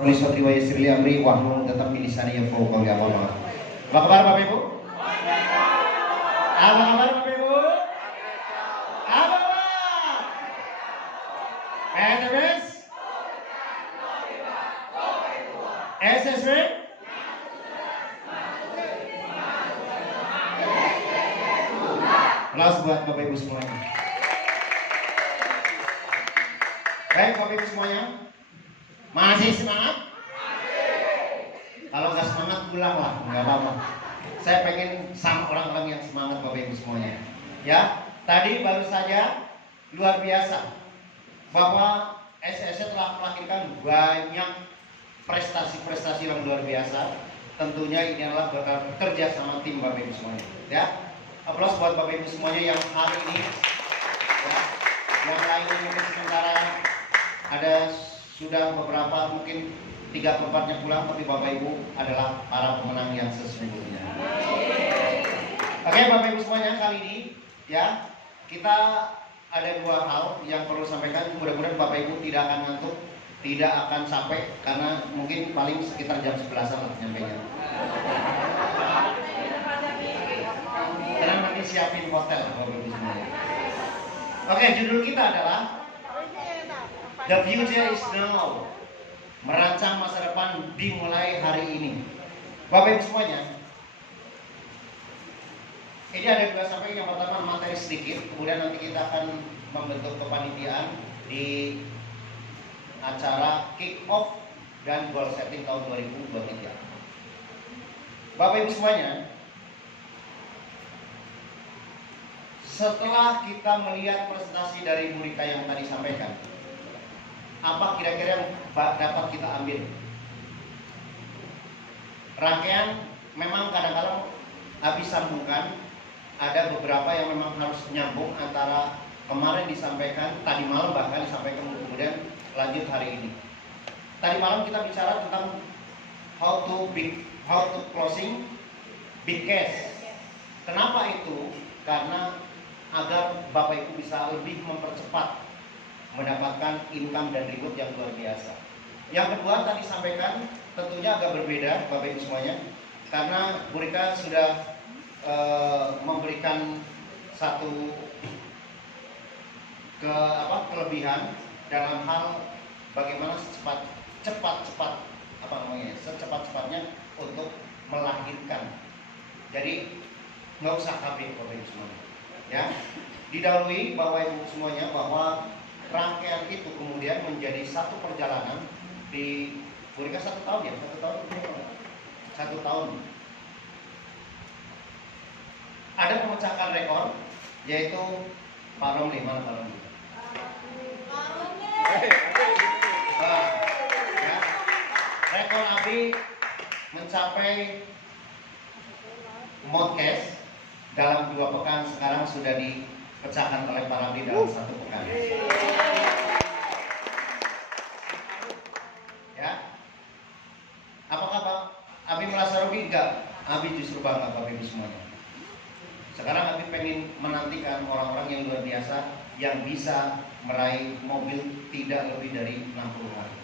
Roliswati wa yasir li amri wahlul 'uqdatam min lisani yafqahu qawli. Apa kabar Bapak Ibu? Apa kabar Bapak Ibu? Apa kabar? NTBS? SSB? Kelas buat Bapak Ibu semuanya. Baik Bapak Ibu semuanya, masih semangat? Kalau nggak semangat pulang lah, nggak apa-apa. Saya pengen sama orang-orang yang semangat Bapak Ibu semuanya. Ya, tadi baru saja luar biasa bahwa SSC telah melahirkan banyak prestasi-prestasi yang luar biasa. Tentunya ini adalah berkat kerja sama tim Bapak Ibu semuanya. Ya, aplaus buat Bapak Ibu semuanya yang hari ini. Ya, yang lainnya mungkin sementara ada sudah beberapa mungkin 3/4-nya pulang, tapi Bapak Ibu adalah para pemenang yang sesungguhnya. Oke Bapak Ibu semuanya, kali ini ya kita ada dua hal yang perlu sampaikan. Mudah-mudahan Bapak Ibu tidak akan ngantuk, tidak akan sampai, karena mungkin paling sekitar jam 11-an lah nyampainya. Karena nanti siapin hotel Bapak Ibu semuanya. Oke, judul kita adalah The Future is Now. Merancang masa depan dimulai hari ini. Bapak Ibu semuanya, ini ada dua samping. Yang pertama materi sedikit, kemudian nanti kita akan membentuk kepanitiaan di acara kick off dan goal setting tahun 2023. Bapak Ibu semuanya, setelah kita melihat presentasi dari Bu Rika yang tadi sampaikan, apa kira-kira yang dapat kita ambil? Rangkaian memang kadang-kadang habis sambungkan, ada beberapa yang memang harus nyambung antara kemarin disampaikan, tadi malam bahkan disampaikan, kemudian lanjut hari ini. Tadi malam kita bicara tentang how to closing big cash. Kenapa itu? Karena agar Bapak Ibu bisa lebih mempercepat mendapatkan income dan reward yang luar biasa. Yang kedua tadi sampaikan tentunya agak berbeda Bapak Ibu semuanya, karena Bu Rika sudah memberikan satu kelebihan dalam hal bagaimana secepat-cepatnya untuk melahirkan. Jadi nggak usah KB Bapak Ibu semuanya. Ya, didahului Bapak Ibu semuanya bahwa rangkaian itu kemudian menjadi satu perjalanan di Bu Rika 1 tahun ya, 1 tahun. Ada pemecahkan rekor, yaitu Pak Romli, mana Pak Romli? Ya, rekor ABI mencapai modcast dalam 2 pekan, sekarang sudah dipecahkan oleh Pak Romli dalam 1 pekan. Ya, apakah Pak Abi merasa rugi? Enggak, Abi justru bangga Bapak Ibu semuanya. Sekarang Abi pengen menantikan orang-orang yang luar biasa yang bisa meraih mobil tidak lebih dari 60 hari.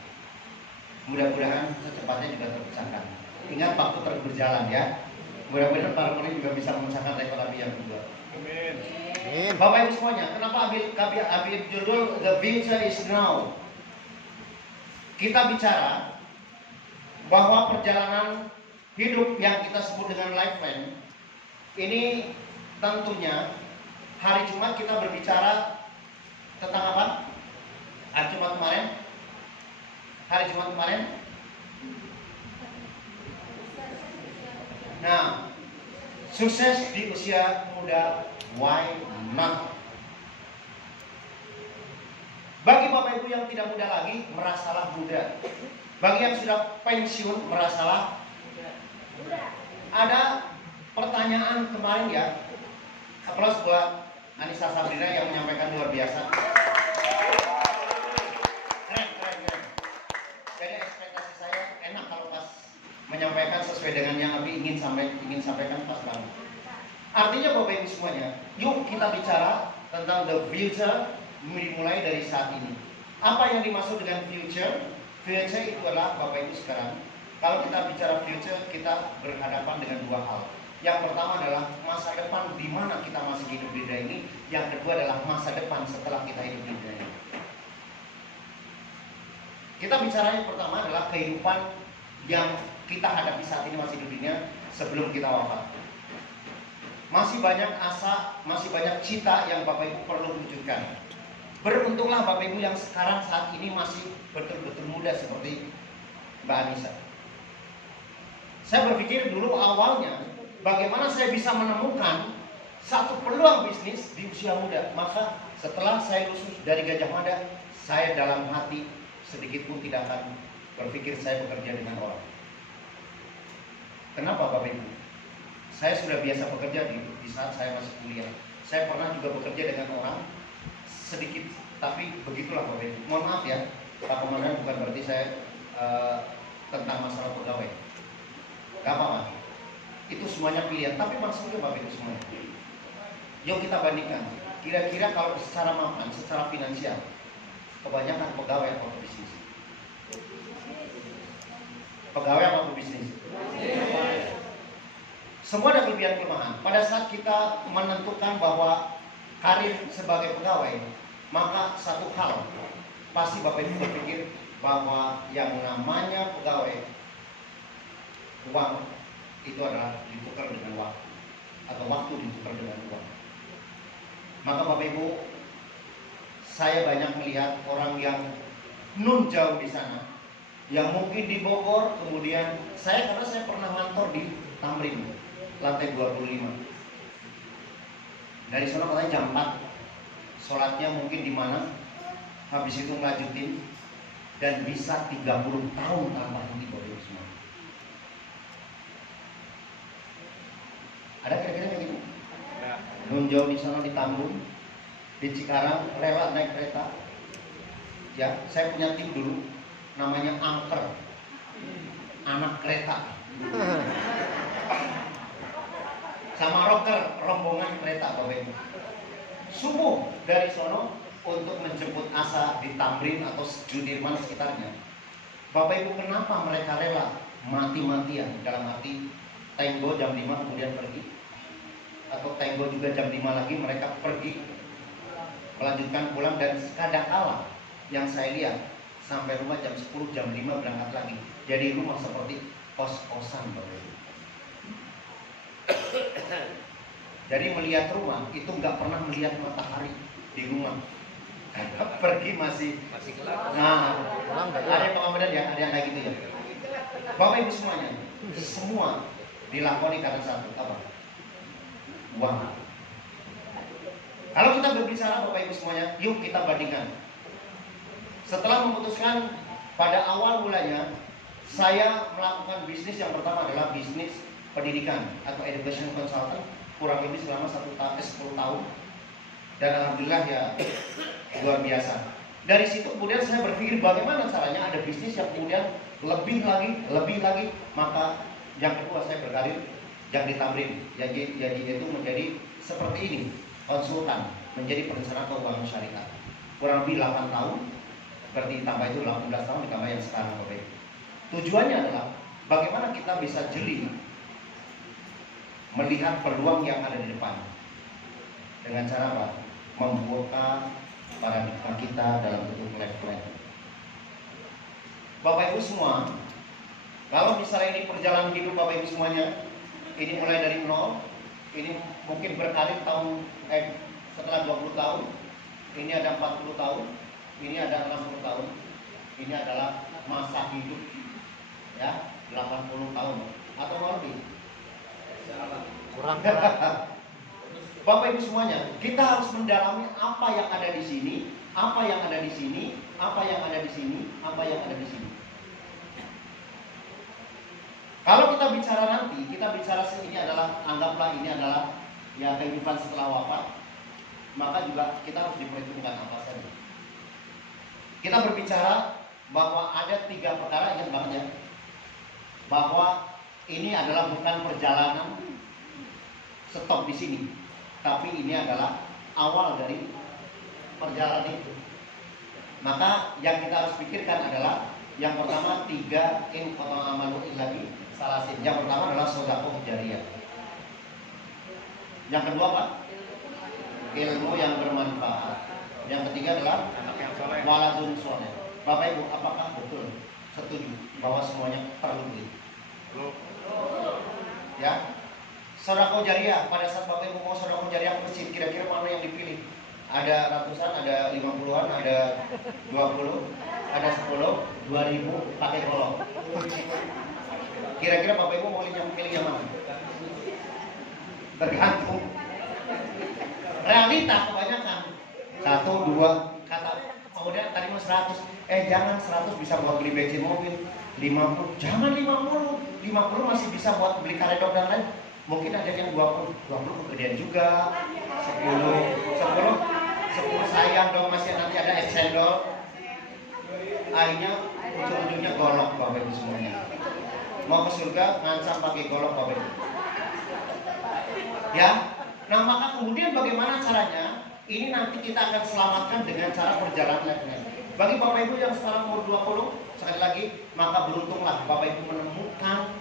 Mudah-mudahan secepatnya juga terpecahkan. Ingat waktu terus berjalan ya. Mudah-mudahan para pemain juga bisa memecahkan rekor Abi yang kedua. Amin. Bapak Ibu semuanya, kenapa Abi judul The Future is Now? Kita bicara bahwa perjalanan hidup yang kita sebut dengan life plan ini tentunya hari Jumat kita berbicara tentang apa? Hari Jumat kemarin. Nah, sukses di usia muda, why not? Bagi Bapak Ibu yang tidak muda lagi, merasalah muda. Bagi yang sudah pensiun, merasalah muda. Ada pertanyaan kemarin ya. Aplaus buat Anissa Sabrina yang menyampaikan luar biasa. Keren. Jadi ekspektasi saya enak kalau pas menyampaikan sesuai dengan yang Abi ingin sampaikan pas banget. Artinya Bapak Ibu semuanya, yuk kita bicara tentang the future dimulai dari saat ini. Apa yang dimaksud dengan future? Future itu adalah Bapak Ibu sekarang. Kalau kita bicara future, kita berhadapan dengan dua hal. Yang pertama adalah masa depan di mana kita masih hidup di dunia ini. Yang kedua adalah masa depan setelah kita hidup di dunia ini. Kita bicara yang pertama adalah kehidupan yang kita hadapi saat ini masih hidup di dunia sebelum kita wafat. Masih banyak asa, masih banyak cita yang Bapak Ibu perlu wujudkan. Beruntunglah Bapak Ibu yang sekarang saat ini masih betul-betul muda seperti Mbak Anissa. Saya berpikir dulu awalnya bagaimana saya bisa menemukan satu peluang bisnis di usia muda. Maka setelah saya lulus dari Gajah Mada, saya dalam hati sedikit pun tidak akan berpikir saya bekerja dengan orang. Kenapa Bapak Ibu? Saya sudah biasa bekerja di saat saya masih kuliah. Saya pernah juga bekerja dengan orang sedikit, tapi begitulah Bapak Ibu. Mohon maaf ya, Pak Komandan, bukan berarti saya tentang masalah pegawai. Gak apa-apa. Itu semuanya pilihan, tapi maksudnya Bapak Ibu semuanya. Yuk kita bandingkan. Kira-kira kalau secara mapan, secara finansial, kebanyakan pegawai atau pebisnis? Pegawai atau pebisnis? Semua ada kelebihan kelemahan. Pada saat kita menentukan bahwa karir sebagai pegawai, maka satu hal pasti Bapak Ibu berpikir bahwa yang namanya pegawai, uang itu adalah ditukar dengan waktu, atau waktu ditukar dengan uang. Maka Bapak Ibu, saya banyak melihat orang yang nun jauh di sana, yang mungkin di Bogor, kemudian karena saya pernah ngantor di Tamrin, lantai 25. Dari sana katanya jam 4, sholatnya mungkin di mana, habis itu ngelanjutin, dan bisa 30 tahun tanpa henti Bapak Ibu semua. Ada kira-kira kayak gitu? Nun jauh di sana di Tambun, di Cikarang, rela naik kereta. Ya, saya punya tim dulu, namanya Angker, anak kereta. Sama rocker, rombongan kereta Bapak Ibu. Subuh dari sono untuk menjemput Asa di Tamrin atau Sudirman sekitarnya. Bapak Ibu, kenapa mereka rela mati-matian? Dalam arti Tenggo jam 5 kemudian pergi, atau Tenggo juga jam 5 lagi mereka pergi melanjutkan pulang, dan kadang kala yang saya lihat sampai rumah jam 10, jam 5 berangkat lagi. Jadi rumah seperti kos-kosan Bapak Ibu. Jadi melihat rumah itu nggak pernah melihat matahari di rumah. Pergi masih gelap. Nah, ada yang pengambilan ya, ada yang kayak gitu ya. Bapak Ibu semuanya, semua dilakoni karena satu apa? Uang. Kalau kita berbicara Bapak Ibu semuanya, yuk kita bandingkan. Setelah memutuskan pada awal mulanya, saya melakukan bisnis yang pertama adalah bisnis pendidikan atau education consultant, kurang lebih selama 10 tahun, dan alhamdulillah ya luar biasa. Dari situ kemudian saya berpikir bagaimana caranya ada bisnis yang kemudian lebih lagi, maka yang kedua saya berkarir yang di Tamrin, jadi itu menjadi seperti ini, konsultan, menjadi perencana keuangan syariah, kurang lebih 8 tahun, berarti tambah itu 18 tahun ditambah yang sekarang Bapak. Tujuannya adalah bagaimana kita bisa jeli melihat peluang yang ada di depan dengan cara apa? Membuka paradigma kita dalam bentuk life plan. Bapak Ibu semua, kalau misalnya ini perjalanan hidup Bapak Ibu semuanya, ini mulai dari nol, ini mungkin berkarir setelah 20 tahun, ini ada 40 tahun, ini ada 60 tahun, ini adalah masa hidup ya 80 tahun atau lebih. Kurang. Bapak Ibu semuanya, kita harus mendalami apa yang ada di sini, apa yang ada di sini, apa yang ada di sini, apa yang ada di sini. Kalau kita bicara nanti, kita bicara ini adalah, anggaplah ini adalah ya kehidupan setelah wafat, maka juga kita harus diperhitungkan apa saja. Kita berbicara bahwa ada 3 perkara yang banget ya, bahwa ini adalah bukan perjalanan stop di sini, tapi ini adalah awal dari perjalanan itu. Maka yang kita harus pikirkan adalah Yang pertama 3 in kota amalu lagi salasin. Yang pertama adalah sedekah jariah. Yang kedua apa? Ilmu yang bermanfaat. Yang ketiga adalah waladun soleh. Bapak Ibu, apakah betul setuju bahwa semuanya perlu duit? Ya, sedekah jariah. Pada saat Bapak Ibu mau sedekah jariah ke masjid, kira-kira mana yang dipilih? Ada ratusan, ada 50-an, ada 20, ada 10, 2000 pakai golok. Kira-kira Bapak Ibu mau pilih yang mana? Tergantung. Realita kebanyakan 1, 2, kata kemudian tadi mau 100. Jangan 100 bisa buat beli bensin mobil. 50, jangan 50. 50 masih bisa buat beli karedok dan lain. Mungkin ada yang 20 kegedean juga. 10 sayang dong, masih nanti ada es cendol. Akhirnya ujung-ujungnya golok Bapak Ibu semuanya. Mau ke surga ngancam pakai golok Bapak Ibu. Ya. Nah, maka kemudian bagaimana caranya? Ini nanti kita akan selamatkan dengan cara perjalanan. Bagi Bapak Ibu yang sekarang umur 20, sekali lagi, maka beruntunglah Bapak Ibu menemukan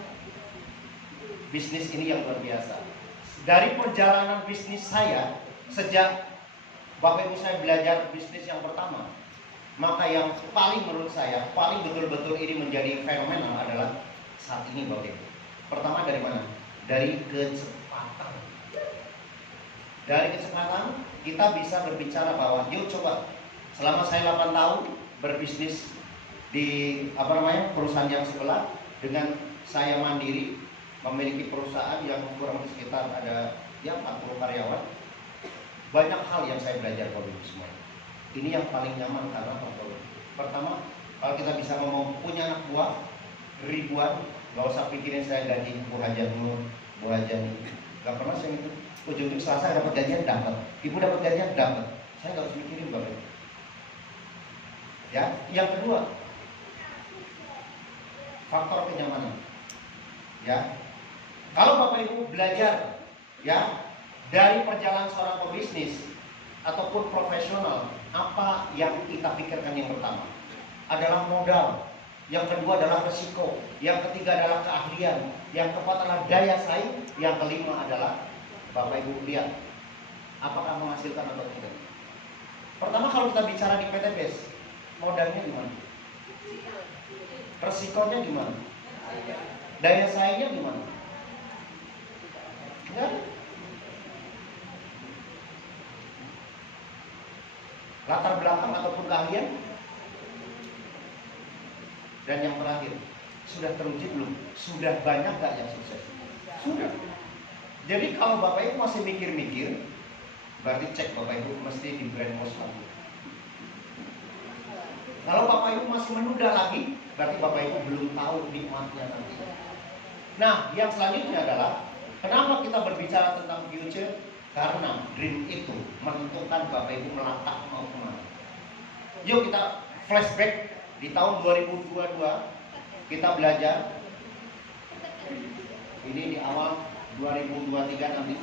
bisnis ini yang luar biasa. Dari perjalanan bisnis saya, sejak Bapak Ibu saya belajar bisnis yang pertama, maka yang paling menurut saya, paling betul-betul ini menjadi fenomenal adalah saat ini Bapak Ibu. Pertama dari mana? Dari kecepatan. Dari kecepatan kita bisa berbicara bahwa yuk coba selama saya 8 tahun berbisnis di perusahaan yang sebelah, dengan saya mandiri memiliki perusahaan yang kurang lebih sekitar ada 40 karyawan. Banyak hal yang saya belajar Bapak Ibu semua. Ini yang paling nyaman karena Bapak Ibu. Pertama, kalau kita bisa ngomong punya anak buah ribuan, gak usah pikirin saya gaji Bu Haja Nur, Bu Haja ini. Gak pernah saya itu. Ujung-ujung Selasa dapat gajian, dapat. Ibu dapat gajian, dapat. Saya nggak harus mikirin Bapak Ibu. Ya, yang kedua, faktor kenyamanan. Ya, kalau Bapak Ibu belajar, ya, dari perjalanan seorang pebisnis ataupun profesional, apa yang kita pikirkan yang pertama adalah modal. Yang kedua adalah resiko. Yang ketiga adalah keahlian. Yang keempat adalah daya saing. Yang kelima adalah Bapak Ibu lihat apakah menghasilkan atau tidak. Pertama, kalau kita bicara di PT BES, modalnya gimana? Resikonya gimana? Daya saingnya gimana? Ya? Latar belakang ataupun keahlian? Dan yang terakhir, sudah teruji belum? Sudah banyak gak yang sukses? Sudah. Jadi kalau Bapak Ibu masih mikir-mikir, berarti cek Bapak Ibu mesti di brainwash lagi. Kalau Bapak Ibu masih menunda lagi, berarti Bapak Ibu belum tahu nikmatnya nanti. Nah, yang selanjutnya adalah kenapa kita berbicara tentang future? Karena dream itu menentukan Bapak Ibu melangkah mau kemana. Yuk kita flashback di tahun 2022, kita belajar. Ini di awal 2023 nanti.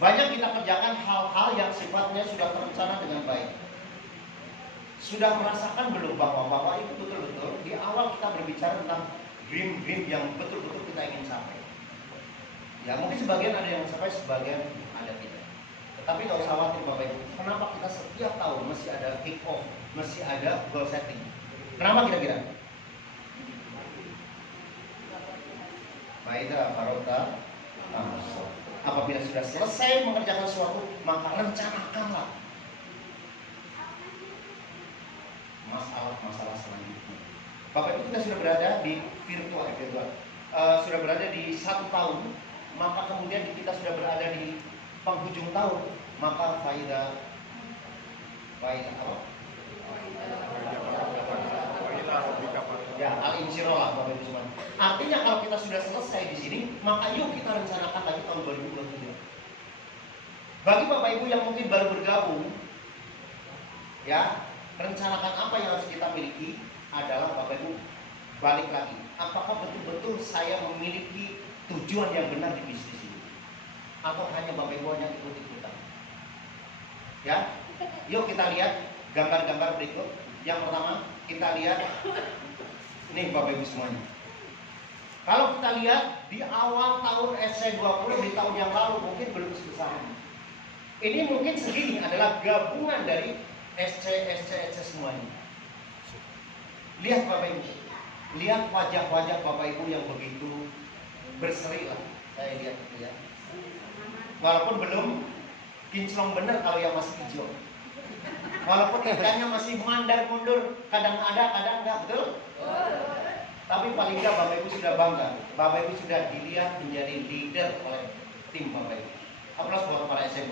Banyak kita kerjakan hal-hal yang sifatnya sudah terencana dengan baik. Sudah merasakan belum bahwa Bapak Ibu betul-betul di awal kita berbicara tentang dream-dream yang betul-betul kita ingin capai. Ya mungkin sebagian ada yang sampai, sebagian ada tidak. Tetapi nggak usah khawatir Bapak Ibu. Kenapa kita setiap tahun mesti ada kick off, mesti ada goal setting? Kenapa kira-kira? Faida farota tamasuk. Apabila sudah selesai mengerjakan sesuatu, maka rencanakanlah masalah selanjutnya. Bapak Ibu, kita sudah berada di virtual. Sudah berada di 1 tahun, maka kemudian kita sudah berada di penghujung tahun, maka faida apa? Ya, al-insyirah Bapak Ibu semua. Artinya kalau kita sudah selesai di sini, maka yuk kita rencanakan lagi tahun 2023. Bagi Bapak Ibu yang mungkin baru bergabung, ya, rencanakan apa yang harus kita miliki adalah Bapak Ibu balik lagi. Apakah betul-betul saya memiliki tujuan yang benar di bisnis ini? Atau hanya Bapak Ibu hanya ikut-ikutan? Ya, yuk kita lihat gambar-gambar berikut. Yang pertama kita lihat, nih Bapak Ibu semuanya. Kalau kita lihat di awal tahun SC20 di tahun yang lalu mungkin belum sebesar ini. Ini mungkin segini adalah gabungan dari SC semuanya. Lihat Bapak Ibu, lihat wajah-wajah Bapak Ibu yang begitu berseri lah. Saya lihat itu ya. Walaupun belum kinclong bener kalau yang masih hijau. Walaupun ikannya masih mandar mundur, kadang ada, kadang enggak, betul? Tapi paling enggak Bapak Ibu sudah bangga. Bapak Ibu sudah dilihat menjadi leader oleh tim Bapak Ibu. Aplaus buat para SC.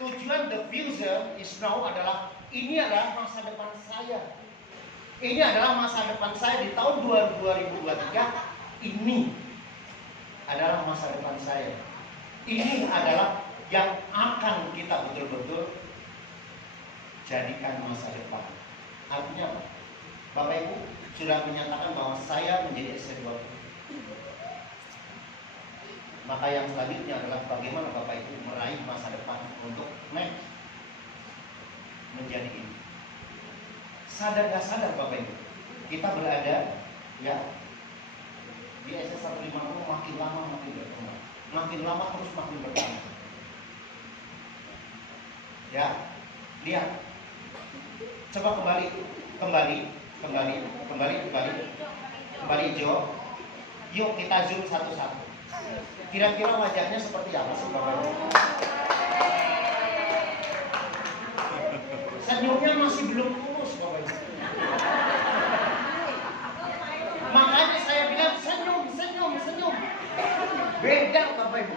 Tujuan the future is now adalah ini adalah masa depan saya. Ini adalah masa depan saya di tahun 2023. Ini adalah masa depan saya. Ini adalah yang akan kita betul-betul jadikan masa depan. Artinya apa? Bapak Ibu sudah menyatakan bahwa saya menjadi SC20. Maka yang selanjutnya adalah bagaimana Bapak Ibu meraih masa depan untuk next menjadi ini. Sadar gak sadar Bapak Ibu, kita berada ya di SC150 makin lama makin berkembang, makin lama terus makin bertambah. Ya, lihat. Coba kembali hijau. Yuk kita zoom satu-satu. Kira-kira wajahnya seperti apa sih Bapak Ibu? Senyumnya masih belum tulus Bapak Ibu. Makanya saya bilang senyum. Beda Bapak Ibu.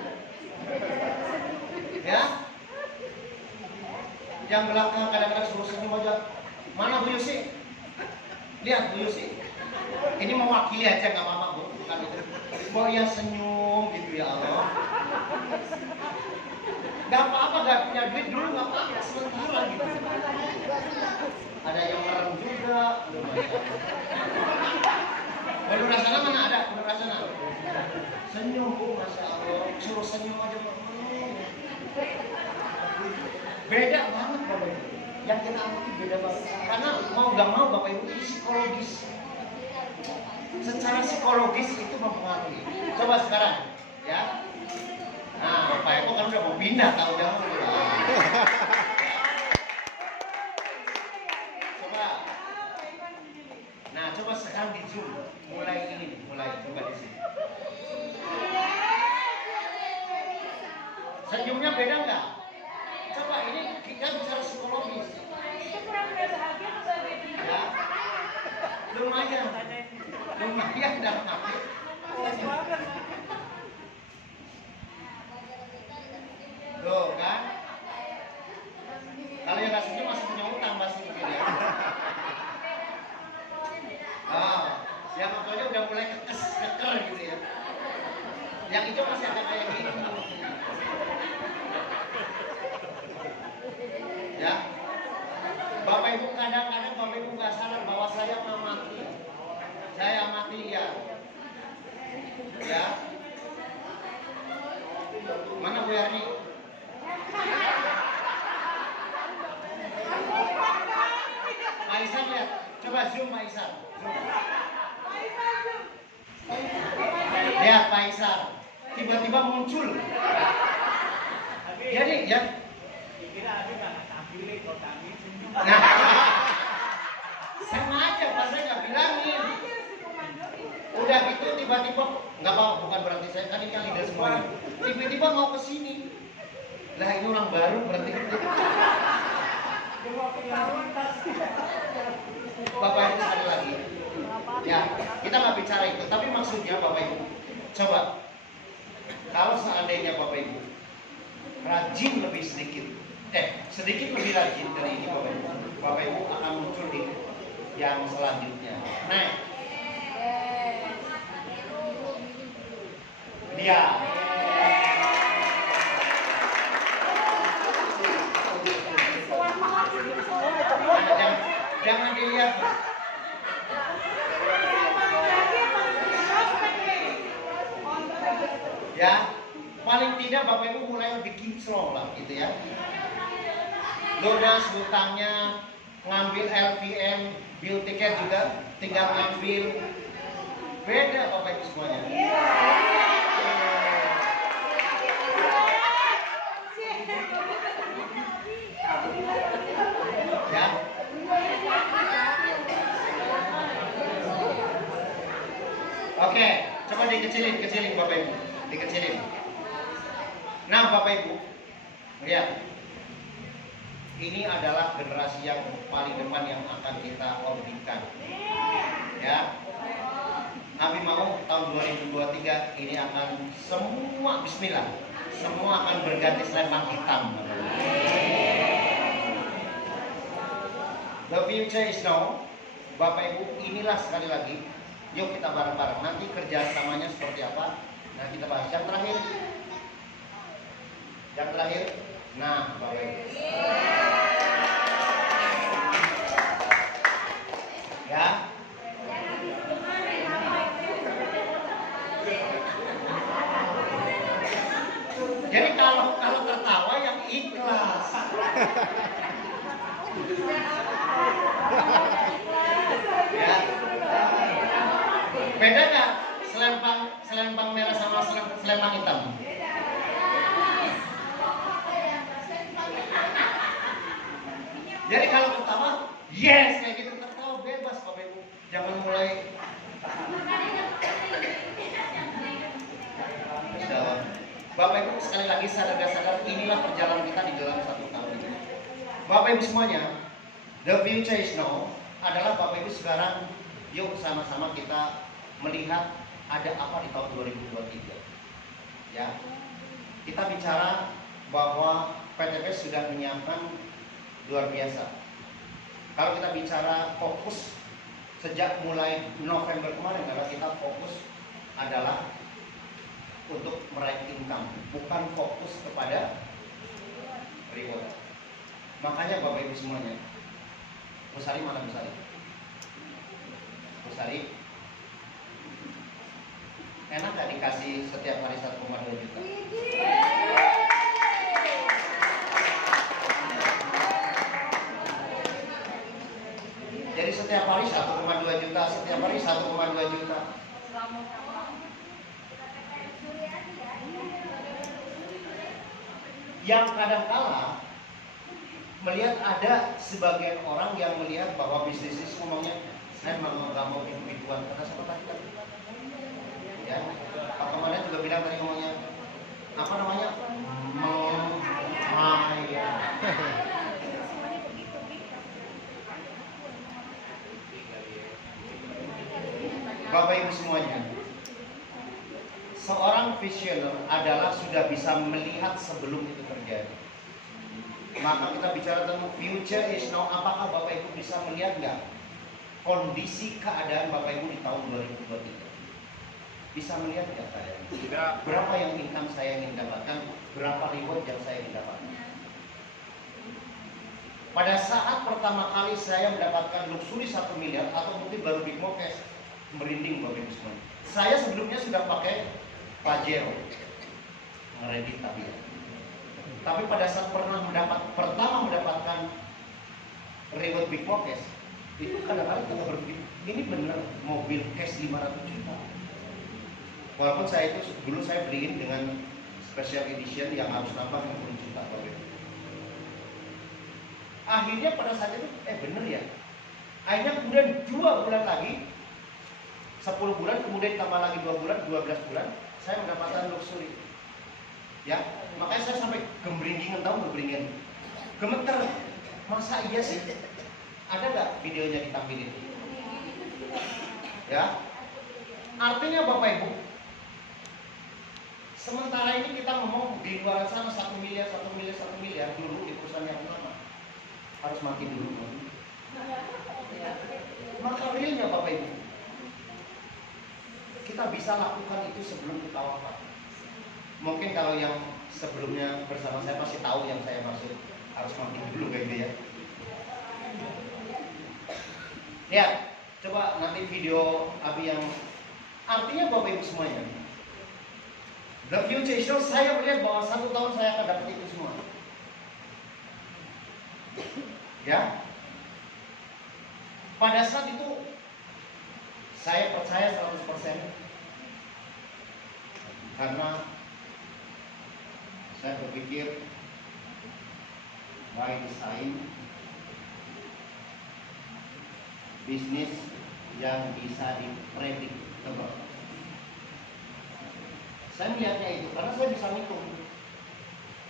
Ya. Yang belakang kadang-kadang suruh senyum aja. Mana Bu Yusi? Lihat Bu Yusi. Ini mewakili aja nggak apa-apa Bu, bukan itu. Oh ya senyum gitu ya Allah. Gak apa-apa, gak punya duit dulu gak apa-apa, sementara gitu. Ada yang merem juga. Kalau rasanya mana ada? Kalau rasanya senyum Bu, Masya Allah. Suruh senyum aja Bu. Beda banget Bapak Ibu. Yang kita amati beda banget. Karena mau gak mau Bapak Ibu ini psikologis. Secara psikologis itu mempengaruhi. Coba sekarang, ya. Nah, Pak Eko kan udah mau pindah tahu jauh. Coba. Nah, coba sekarang di zoom. Mulai coba di sini. Senyumnya beda nggak? Coba ini kita bicara psikologis. Ya. Lumayan dalam arti. Tuh kan? Kalau yang nggak senyum masih punya utang pasti mungkin ya. Yang fotonya udah mulai keker gitu ya. Yang itu masih ada kayak gini. Ya. Bapak Ibu kadang-kadang Bapak Ibu nggak sadar bahwa saya amati. Saya amati ya. Ya. Mana Bu Yani? Pak Isan lihat. Coba zoom Pak Isan. Lihat Pak Isan. Tiba-tiba muncul. Jadi ya. Nah, sengaja pas saya nggak bilangin. Udah gitu tiba-tiba nggak apa-apa, bukan berarti saya kan ini yang leader semuanya. Tiba-tiba mau ke sini. Lah ini orang baru berarti. Bapak Ibu sekali lagi. Ya, kita nggak bicara itu, tapi maksudnya Bapak Ibu, coba kalau seandainya Bapak Ibu rajin lebih sedikit lebih rajin dari ini Bapak Ibu akan muncul di yang selanjutnya. Nah, dia jangan dilihat. Ya, paling tidak Bapak Ibu mulai lebih kinclong lah gitu ya. lunas hutangnya, ngambil LPM, bill tiket juga tinggal ambil. Beda Bapak Ibu semuanya. Ya. Oke, coba kecilin Bapak Ibu, dikecilin. Nah Bapak Ibu, lihat, ini adalah generasi yang paling depan yang akan kita orbitkan. Ya, Nabi mau tahun 2023 ini akan semua, Bismillah, semua akan berganti selempang hitam. The future is now. Bapak Ibu, inilah sekali lagi. Yuk kita bareng-bareng. Nanti kerjasamanya seperti apa? Nah kita bahas. Yang terakhir. Nah Bapak Ibu. Ya. Jadi kalau tertawa yang ikhlas. Ya. Beda nggak selempang merah sama selempang hitam? Jadi kalau tertawa, yes kayak gitu, tertawa bebas Bapak Ibu. Jangan mulai. Bapak Ibu sekali lagi sadar inilah perjalanan kita di dalam 1 tahun ini. Bapak Ibu semuanya, the future is now adalah Bapak Ibu sekarang. Yuk sama-sama kita melihat ada apa di tahun 2023. Ya, kita bicara bahwa PTP sudah menyiapkan luar biasa. Kalau kita bicara fokus sejak mulai November kemarin adalah kita fokus adalah untuk meraih income, bukan fokus kepada reward. Makanya Bapak Ibu semuanya, Busari mana Busari? Busari, enak gak dikasih setiap hari 1,2 juta? Jadi setiap hari 1,2 juta, setiap hari 1,2 juta. Yang kadang-kala melihat ada sebagian orang yang melihat bahwa bisnis ngomongnya saya nggak mau itu-ituan karena siapa tadi kan? Ya, Pak Komandan juga bilang tadi ngomongnya apa namanya? Maya. Bapak Ibu semuanya, seorang visioner adalah sudah bisa melihat sebelum itu terjadi. Maka kita bicara tentang future is now. Apakah Bapak Ibu bisa melihat nggak kondisi keadaan Bapak Ibu di tahun 2023? Bisa melihat nggak saya? Berapa yang income saya ingin dapatkan? Berapa reward yang saya ingin dapatkan? Pada saat pertama kali saya mendapatkan luxury 1 miliar atau mungkin baru Big Mo Cash, merinding Bapak Ibu semuanya. Saya sebelumnya sudah pakai Pajero, ngeredit tapi ya. Tapi pada saat pertama mendapatkan reward Big Mo Cash, itu kadang-kadang kita berpikir ini benar mobil cash 500 juta. Walaupun saya itu dulu saya beliin dengan special edition yang harus nambah 60 juta. Akhirnya pada saat itu bener ya. Akhirnya kemudian 2 bulan lagi, 10 bulan, kemudian tambah lagi 2 bulan, 12 bulan, saya mendapatkan luxury. Ya, makanya saya sampai gemberingin, gemeter. Masa iya sih? Ada nggak videonya ditampilin? Ya, artinya Bapak Ibu, sementara ini kita ngomong di luar sana 1 miliar dulu di perusahaan yang lama harus mati dulu. Maka realnya Bapak Ibu, kita bisa lakukan itu sebelum kita wafat. Mungkin kalau yang sebelumnya bersama saya pasti tahu yang saya maksud, harus mati dulu kayak gitu ya. Lihat, coba nanti video Abi yang artinya Bapak Ibu semuanya. The future is now, saya melihat bahwa 1 tahun saya akan dapat itu semua. Ya, pada saat itu saya percaya 100% karena saya berpikir by design bisnis yang bisa dipredictable. Saya melihatnya itu karena saya bisa ngitung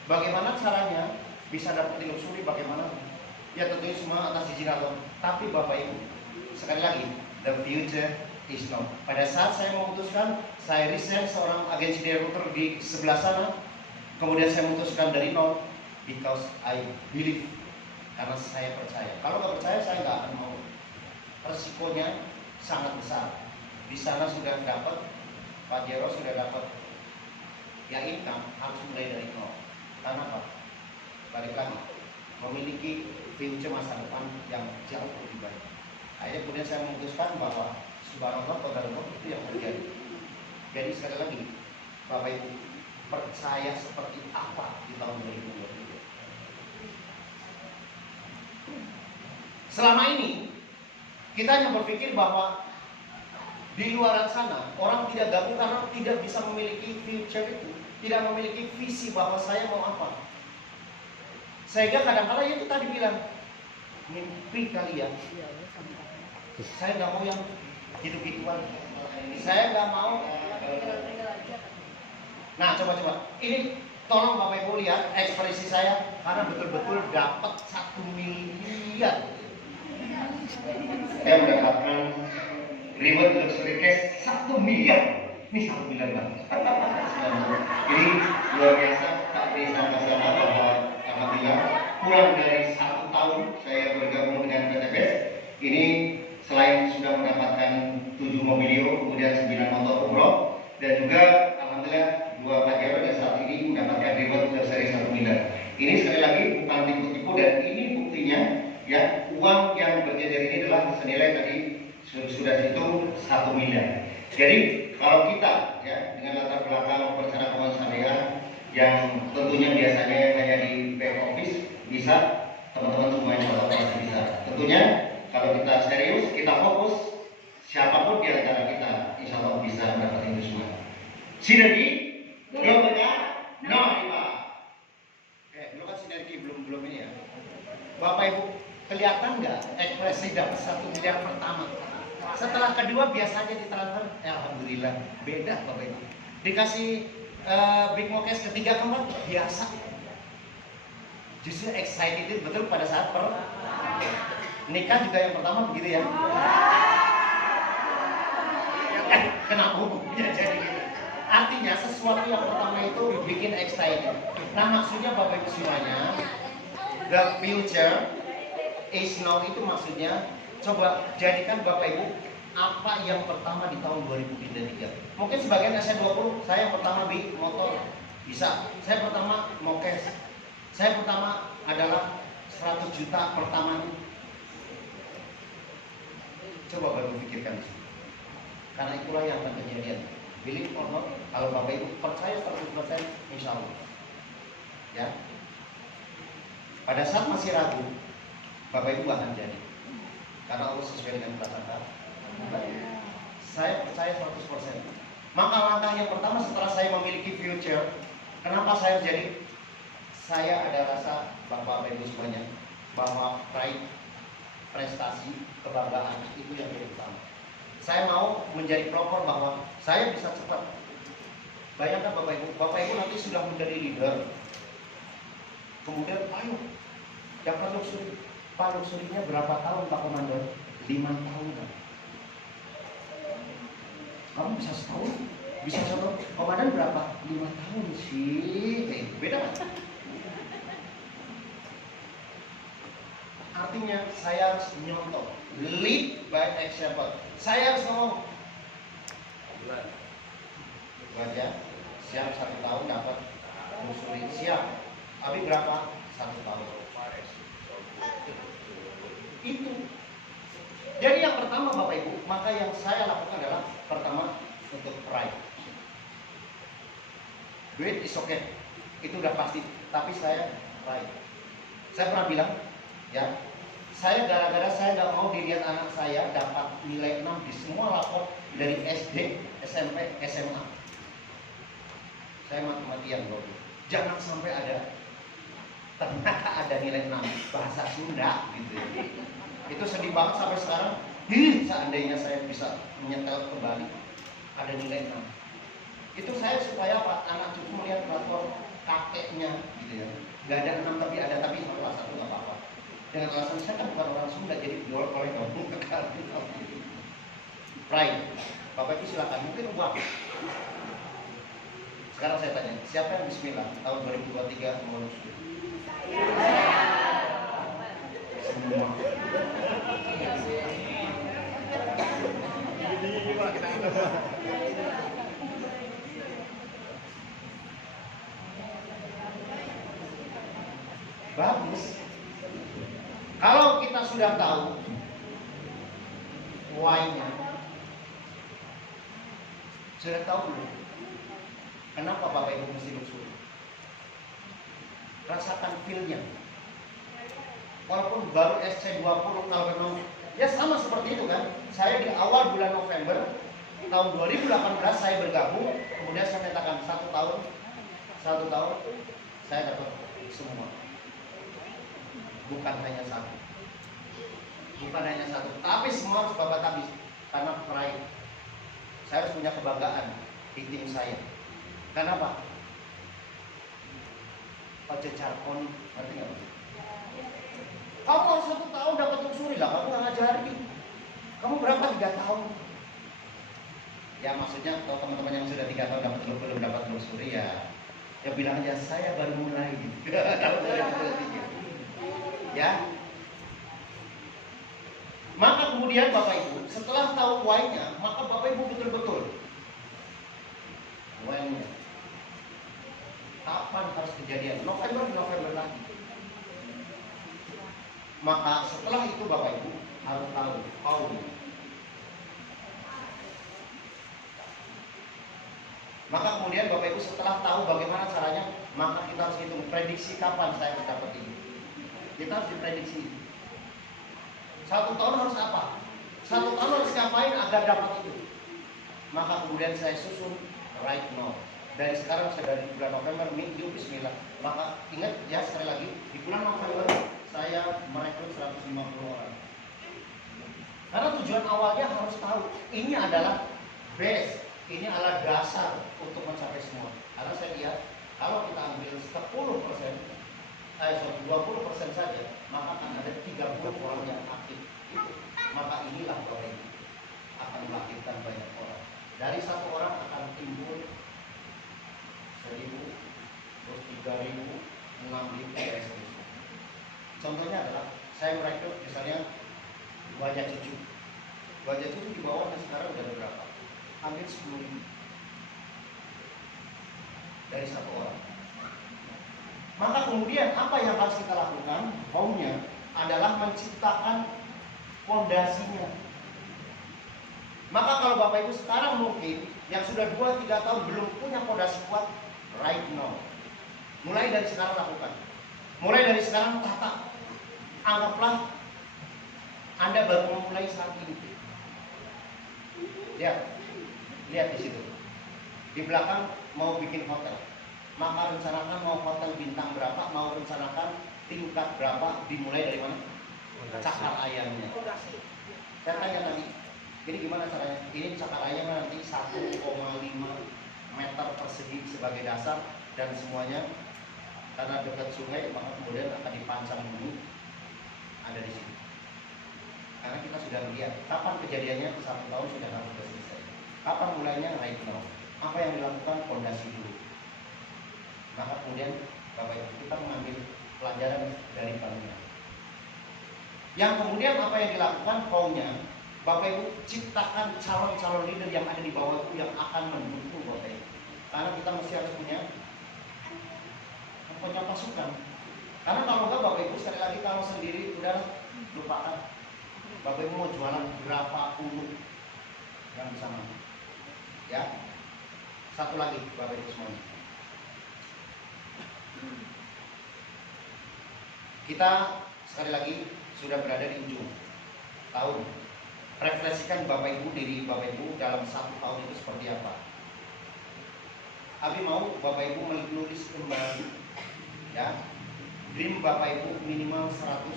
bagaimana caranya bisa dapat luxury, bagaimana ya tentunya semua atas izin Allah. Tapi Bapak Ibu, sekali lagi, the future is now. Pada saat saya memutuskan, saya resign seorang agensi recruiter di sebelah sana, kemudian saya memutuskan dari nol because I believe, karena saya percaya. Kalau nggak percaya saya nggak akan mau. Resikonya sangat besar. Di sana sudah dapat, Pak Jero sudah dapat, ya income harus mulai dari nol. Karena apa? Balik lagi, memiliki future masa depan yang jauh lebih baik. Akhirnya kemudian saya memutuskan bahwa subhanallah qadarullah itu yang terjadi. Jadi sekali lagi, Bapak Ibu, percaya seperti apa di tahun 2023? Selama ini kita hanya berpikir bahwa di luar sana orang tidak gabung karena tidak bisa memiliki future itu, tidak memiliki visi bahwa saya mau apa. Sehingga kadang-kadang itu tadi bilang mimpi kali ya. Saya nggak mau yang gitu-gituan. Saya nggak mau. Nah coba-coba ini tolong Bapak Ibu lihat ekspresi saya karena betul-betul dapat 1 miliar. Saya mendapatkan reward luxury cash 1 miliar. Ini 1 miliar banget. Ini luar biasa. Tak bisa kesana bahwa alhamdulillah kurang dari 1 tahun saya bergabung dengan PTBS. Ini selain sudah mendapatkan 7 mobilio, kemudian 9 motor umroh, dan juga alhamdulillah 2 pajero dan saat ini mendapatkan reward luxury 1 miliar. Ini sekali lagi bukan tipu-tipu dan ini buktinya. Ya, uang yang berjejer ini adalah senilai tadi sudah dihitung 1 miliar. Jadi kalau kita ya dengan latar belakang perencanaan keuangan syariah yang tentunya biasanya hanya di back office, bisa teman-teman semuanya pasti bisa. Tentunya kalau kita serius, kita fokus, siapapun di antara kita insya Allah bisa mendapatkan itu semua. Sinergi, globalnya, no riba. Belum kan sinergi, belum ini ya. Bapak Ibu, kelihatan nggak ekspresi dapat 1 miliar pertama? Setelah kedua biasanya ditransfer, alhamdulillah beda Bapak Ibu. Dikasih big cash ketiga keempat biasa. Justru excited itu betul pada saat nikah juga yang pertama begitu ya. Kenapa hukumnya jadi gitu? Artinya sesuatu yang pertama itu bikin excited. Nah maksudnya Bapak Ibu semuanya, the future is now itu maksudnya coba jadikan Bapak Ibu apa yang pertama di tahun 2023. Mungkin sebagian saya 20, saya yang pertama beli motor bisa. Saya pertama mau cash. Saya pertama adalah 100 juta pertama. Coba baru pikirkan di sini. Karena itulah yang akan kejadian. Believe or not, kalau Bapak Ibu percaya 100%, insya Allah. Ya. Pada saat masih ragu, Bapak Ibu akan jadi. Karena Allah sesuai dengan prasangka. Saya percaya 100%. Maka langkah yang pertama setelah saya memiliki future, kenapa saya jadi? Saya ada rasa Bapak Ibu semuanya bahwa pride, prestasi, kebanggaan itu yang paling utama. Saya mau menjadi pelopor bahwa saya bisa cepat. Bayangkan Bapak Ibu nanti sudah menjadi leader. Kemudian ayo dapat luxury. Pak luxury-nya berapa tahun Pak Komandan? 5 tahun kan? Kamu bisa setahun? Bisa setahun? Komandan berapa? 5 tahun sih. Beda kan? Artinya saya harus nyontoh, lead by example. Saya harus ngomong, itu aja. Siap 1 tahun dapat luxury. Siap. Tapi berapa? 1 tahun. Itu. Jadi yang pertama Bapak Ibu, maka yang saya lakukan adalah pertama untuk pride. Duit is okay, itu udah pasti. Tapi saya pride. Saya pernah bilang, ya, saya gara-gara saya nggak mau dilihat anak saya dapat nilai 6 di semua rapor dari SD, SMP, SMA. Saya mati-matian loh. Jangan sampai ada ternyata ada nilai 6 bahasa Sunda gitu. Itu sedih banget sampai sekarang. Seandainya saya bisa menyetel kembali ada nilai 6. Itu saya supaya apa? Anak cucu melihat rapor kakeknya gitu ya. Gak ada 6 tapi ada tapi salah satu nggak apa-apa. Dengan alasan saya kan bukan orang Sunda jadi boleh dong kekali. Pride. Bapak Ibu silakan mungkin uang. Sekarang saya tanya, siapa yang bismillah tahun 2023 mengurus itu? Semua. Bagus. Kalau kita sudah tahu why-nya, sudah tahu belum? Kenapa Bapak Ibu mesti bersyukur? Rasakan feel-nya. Walaupun baru SC20, kalau memang ya sama seperti itu kan. Saya di awal bulan November tahun 2018 saya bergabung, kemudian saya katakan 1 tahun saya dapat semua. Bukan hanya satu, tapi semua harus Bapak habis karena pride. Saya harus punya kebanggaan di tim saya. Kenapa? Oce Carpon, ngerti nggak? Kamu harus 1 tahun dapat luxury lah, kamu nggak ngajari. Kamu berapa 3 tahun? Ya maksudnya kalau teman-teman yang sudah 3 tahun belum dapat luxury ya bilang aja saya baru mulai gitu. Ya. Maka kemudian Bapak Ibu setelah tahu why-nya, maka Bapak Ibu betul-betul why-nya. Kapan harus kejadian? November lagi. Maka setelah itu Bapak Ibu harus tahu how-nya. Maka kemudian Bapak Ibu setelah tahu bagaimana caranya, maka kita harus hitung prediksi kapan saya harus dapat ini. Kita harus diprediksi. 1 tahun harus apa? 1 tahun harus ngapain agar dapat itu? Maka kemudian saya susun right now. Dari sekarang saya dari bulan November, minggu bismillah. Maka ingat ya sekali lagi, di bulan November saya merekrut 150 orang. Karena tujuan awalnya harus tahu, ini adalah base, ini adalah dasar untuk mencapai semua. Karena saya lihat, kalau kita ambil 20% saja, maka akan ada 30 orang yang aktif. Maka inilah orang akan melahirkan banyak orang. Dari 1 orang akan timbul 1.000, terus 3.000, 6.000, seterusnya. Contohnya adalah saya merekrut misalnya wajah cucu. Wajah cucu di bawahnya sekarang udah berapa? Hampir 10.000 dari 1 orang. Maka kemudian apa yang harus kita lakukan? How-nya adalah menciptakan fondasinya. Maka kalau Bapak Ibu sekarang mungkin yang sudah 2-3 tahun belum punya fondasi kuat, right now. Mulai dari sekarang lakukan. Mulai dari sekarang tata. Anggaplah Anda baru memulai saat ini. Lihat di situ. Di belakang mau bikin hotel. Maka rencanakan mau hotel bintang berapa, mau rencanakan tingkat berapa, dimulai dari mana? Cakar ayamnya. Saya tanya tadi, jadi gimana caranya? Ini cakar ayamnya nanti 1,5 meter persegi sebagai dasar dan semuanya karena dekat sungai maka kemudian akan dipancang dulu ada di sini. Karena kita sudah melihat kapan kejadiannya 1 tahun sudah harus selesai. Kapan mulainya right now. Apa yang dilakukan fondasi dulu. Maka kemudian Bapak Ibu kita mengambil pelajaran dari bangunan. Yang kemudian apa yang dilakukan how-nya, Bapak Ibu ciptakan calon-calon leader yang ada di bawah itu yang akan mendukung Bapak Ibu. Karena kita mesti harus punya pasukan. Karena kalau enggak Bapak Ibu sekali lagi kalau sendiri udah lupakan. Bapak Ibu mau jualan berapa puluh yang bisa mampu. Ya. Satu lagi Bapak Ibu semuanya. Kita sekali lagi sudah berada di ujung tahun. Refleksikan Bapak Ibu, diri Bapak Ibu dalam 1 tahun itu seperti apa. Abi mau Bapak Ibu menulis kembali, ya, dream Bapak Ibu minimal 100.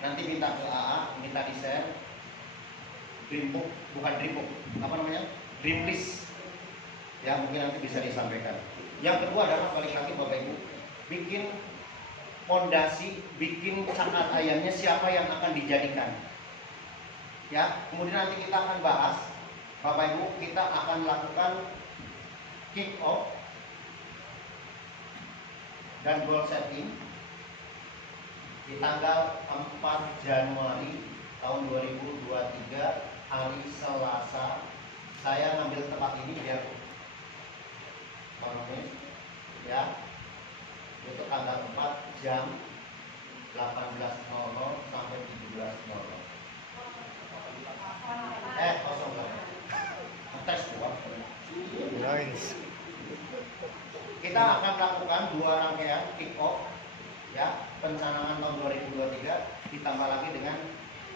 Nanti minta ke AA, minta di share dream book, bukan dream book, apa namanya, dream list, ya, mungkin nanti bisa disampaikan. Yang kedua adalah balik lagi Bapak Ibu, bikin fondasi, bikin catat ayamnya siapa yang akan dijadikan, ya. Kemudian nanti kita akan bahas, Bapak Ibu, kita akan lakukan kick off dan goal setting di tanggal 4 Januari tahun 2023, hari Selasa. Saya ngambil tempat ini biar ekonomis, ya. Itu tanggal 4 jam 18.00 sampai 17.00. 08. Tes buat. Kita akan lakukan 2 rangkaian kick off, ya, pencanangan tahun 2023, ditambah lagi dengan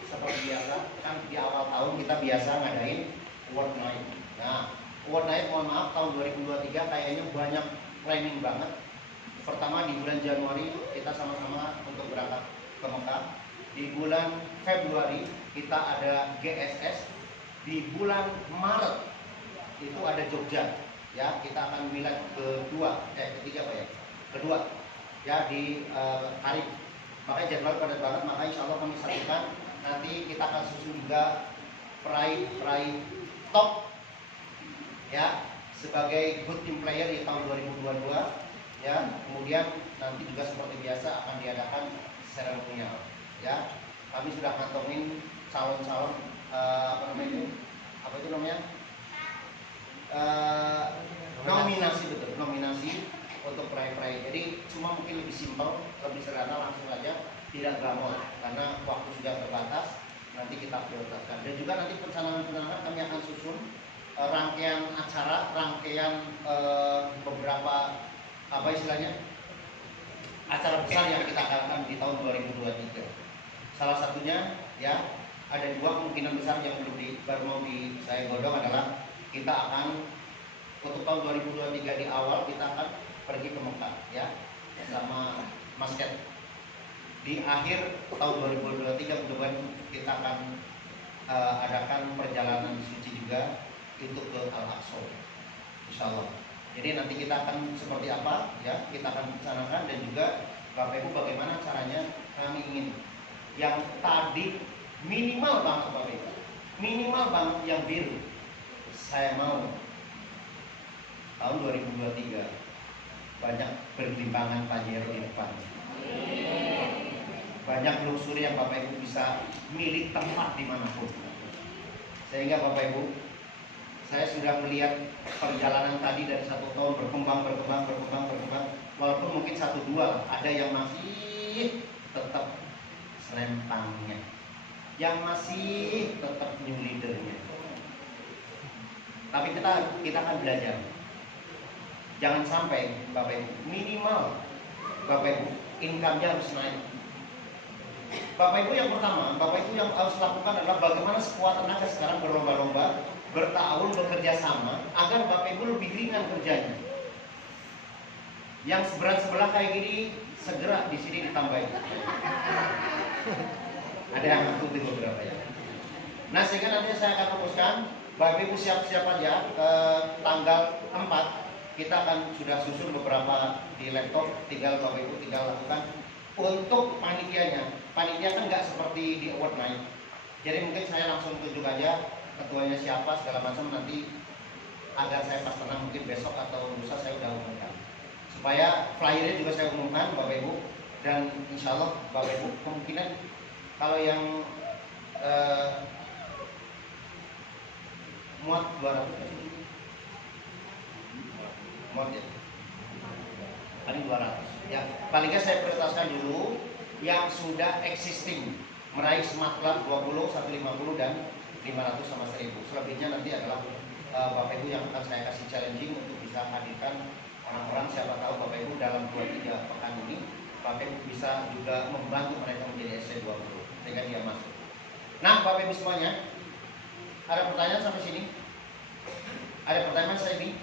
seperti biasa, kan di awal tahun kita biasa ngadain award night. Nah, award night, mohon maaf, tahun 2023 kayaknya banyak planning banget. Pertama di bulan Januari kita sama-sama untuk berangkat ke Mekah. Di bulan Februari kita ada GSS. Di bulan Maret itu ada Jogja, ya. Kita akan milad ketiga apa ya? Kedua, ya, di Karib. Makanya jadwal padat banget, makanya insya Allah kami satukan. Nanti kita akan susun juga peraih top, ya, sebagai good team player di tahun 2022, ya. Kemudian nanti juga seperti biasa akan diadakan seremonial, ya. Kami sudah kantongin calon-calon apa itu namanya, nominasi, betul, nominasi untuk peraih-peraih. Jadi cuma mungkin lebih simpel, lebih sederhana, langsung aja, tidak glamor karena waktu sudah terbatas. Nanti kita prioritaskan. Dan juga nanti pencanangan kami akan susun rangkaian acara, rangkaian beberapa apa istilahnya, acara besar yang kita akan di tahun 2023. Salah satunya, ya, ada 2 kemungkinan besar yang baru mau saya godong adalah kita akan untuk tahun 2023 di awal kita akan pergi ke Mekah, ya, bersama Mas Ket. Di akhir tahun 2023 mudah-mudahan kita akan adakan perjalanan suci juga untuk ke Al-Aqsa, insya Allah. Jadi nanti kita akan seperti apa, ya, kita akan rencanakan. Dan juga Bapak Ibu bagaimana caranya, kami ingin yang tadi minimal banget Bapak Ibu, minimal banget yang biru. Saya mau tahun 2023 banyak berlimpangan Pajero di depan, banyak luxury yang Bapak Ibu bisa milik tempat dimanapun. Sehingga Bapak Ibu, saya sudah melihat perjalanan tadi dari 1 tahun berkembang. Walaupun mungkin 1-2 ada yang masih tetap selempangnya, yang masih tetap new leadernya. Tapi kita akan belajar. Jangan sampai Bapak Ibu, minimal Bapak Ibu income-nya harus naik. Bapak Ibu yang pertama, Bapak Ibu yang harus lakukan adalah bagaimana sekuat tenaga sekarang berlomba-lomba, bertahun bekerja sama agar Bapak Ibu lebih ringan kerjanya. Yang seberat-sebelah kayak gini segera di sini ditambahin. Ada yang ngikutin beberapa, ya. Nah, sehingga nanti saya akan fokuskan, Bapak Ibu siap-siap aja, tanggal 4 kita akan sudah susun beberapa di laptop, tinggal Bapak Ibu tinggal lakukan. Untuk panitianya, panitia kan nggak seperti di award night. Jadi mungkin saya langsung tunjuk aja ketuanya siapa segala macam, nanti agar saya pas tenang mungkin besok atau lusa saya udah umumkan. Supaya flyernya juga saya umumkan Bapak Ibu, dan insya Allah Bapak Ibu kemungkinan kalau yang muat 200 muat, ya, paling 200, ya. Paling nggak saya prioritaskan dulu yang sudah existing, meraih Smart Club 20, 150 dan 500 sama 1000. Selebihnya nanti adalah Bapak Ibu yang akan saya kasih challenging untuk bisa hadirkan orang-orang. Siapa tahu Bapak Ibu dalam 2-3 pekan ini Bapak Ibu bisa juga membantu mereka menjadi SC20 sehingga dia masuk. Nah, Bapak Ibu semuanya, ada pertanyaan sampai sini? Ada pertanyaan saya ini?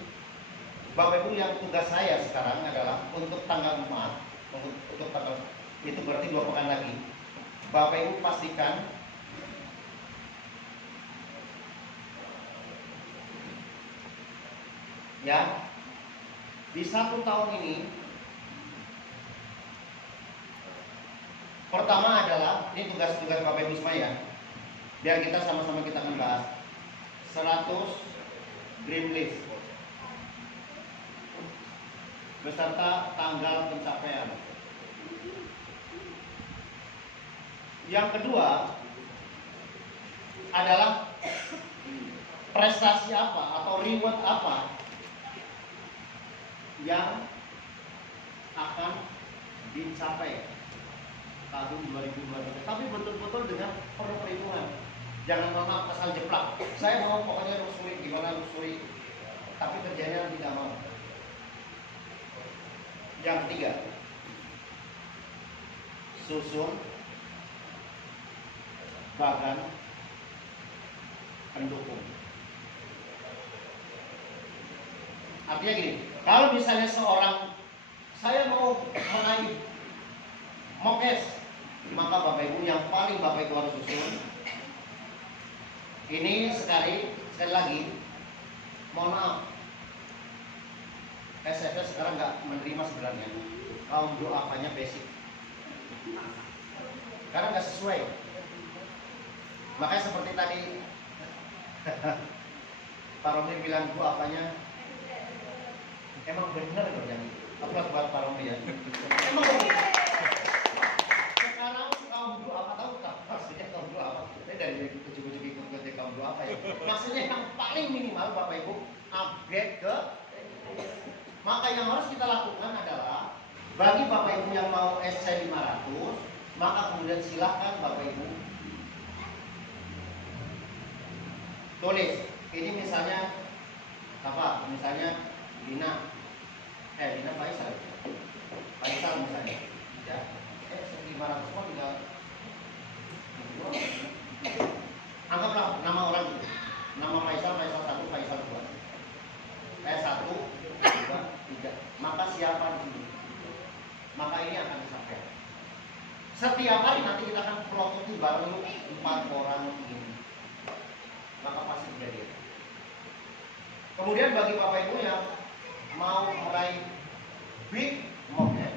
Bapak Ibu, yang tugas saya sekarang adalah untuk tanggal 4, untuk tanggal itu berarti 2 pekan lagi. Bapak Ibu pastikan ya, di 1 tahun ini pertama adalah, ini tugas-tugas Bapak Ibu semua ya, biar kita sama-sama kita akan bahas 100 dream list beserta tanggal pencapaian. Yang kedua adalah prestasi apa atau reward apa yang akan dicapai tahun 2023. Tapi betul-betul dengan penuh perhitungan. Jangan pernah asal jeplak. Saya mau pokoknya luxury, gimana luxury, tapi kerjanya tidak mau. Yang ketiga, susun bagan pendukung. Artinya gini, kalau misalnya seorang, saya mau meraih mokes, maka Bapak Ibu yang paling Bapak Ibu harus susun. Ini sekali lagi, mohon maaf, SFS sekarang nggak menerima sebenarnya kaum doanya basic, karena nggak sesuai. Makanya seperti tadi Pak Romli bilang doanya emang benar kerjanya. Aku harus buat Pak Romli ya. Emang benar. Sekarang kaum apa tahu tak? Maksudnya kaum apa? Ini dari ujung-ujung ikut kaum apa ya? Maksudnya yang paling minimal Bapak Ibu upgrade ke. Maka yang harus kita lakukan adalah bagi Bapak Ibu yang mau SC 500, maka kemudian silahkan Bapak Ibu tulis. Ini misalnya apa? Misalnya Lina Faisal misalnya, ya. 500 kok tinggal. Anggaplah nama orang itu. Nama Faisal 1, Faisal 2. 1, 2, 3. Maka siapa di sini? Maka ini akan disampaikan. Setiap hari nanti kita akan plototi baru 4 orang ini. Maka pasti kejadian. Kemudian bagi Bapak Ibu yang mau meraih big mokes,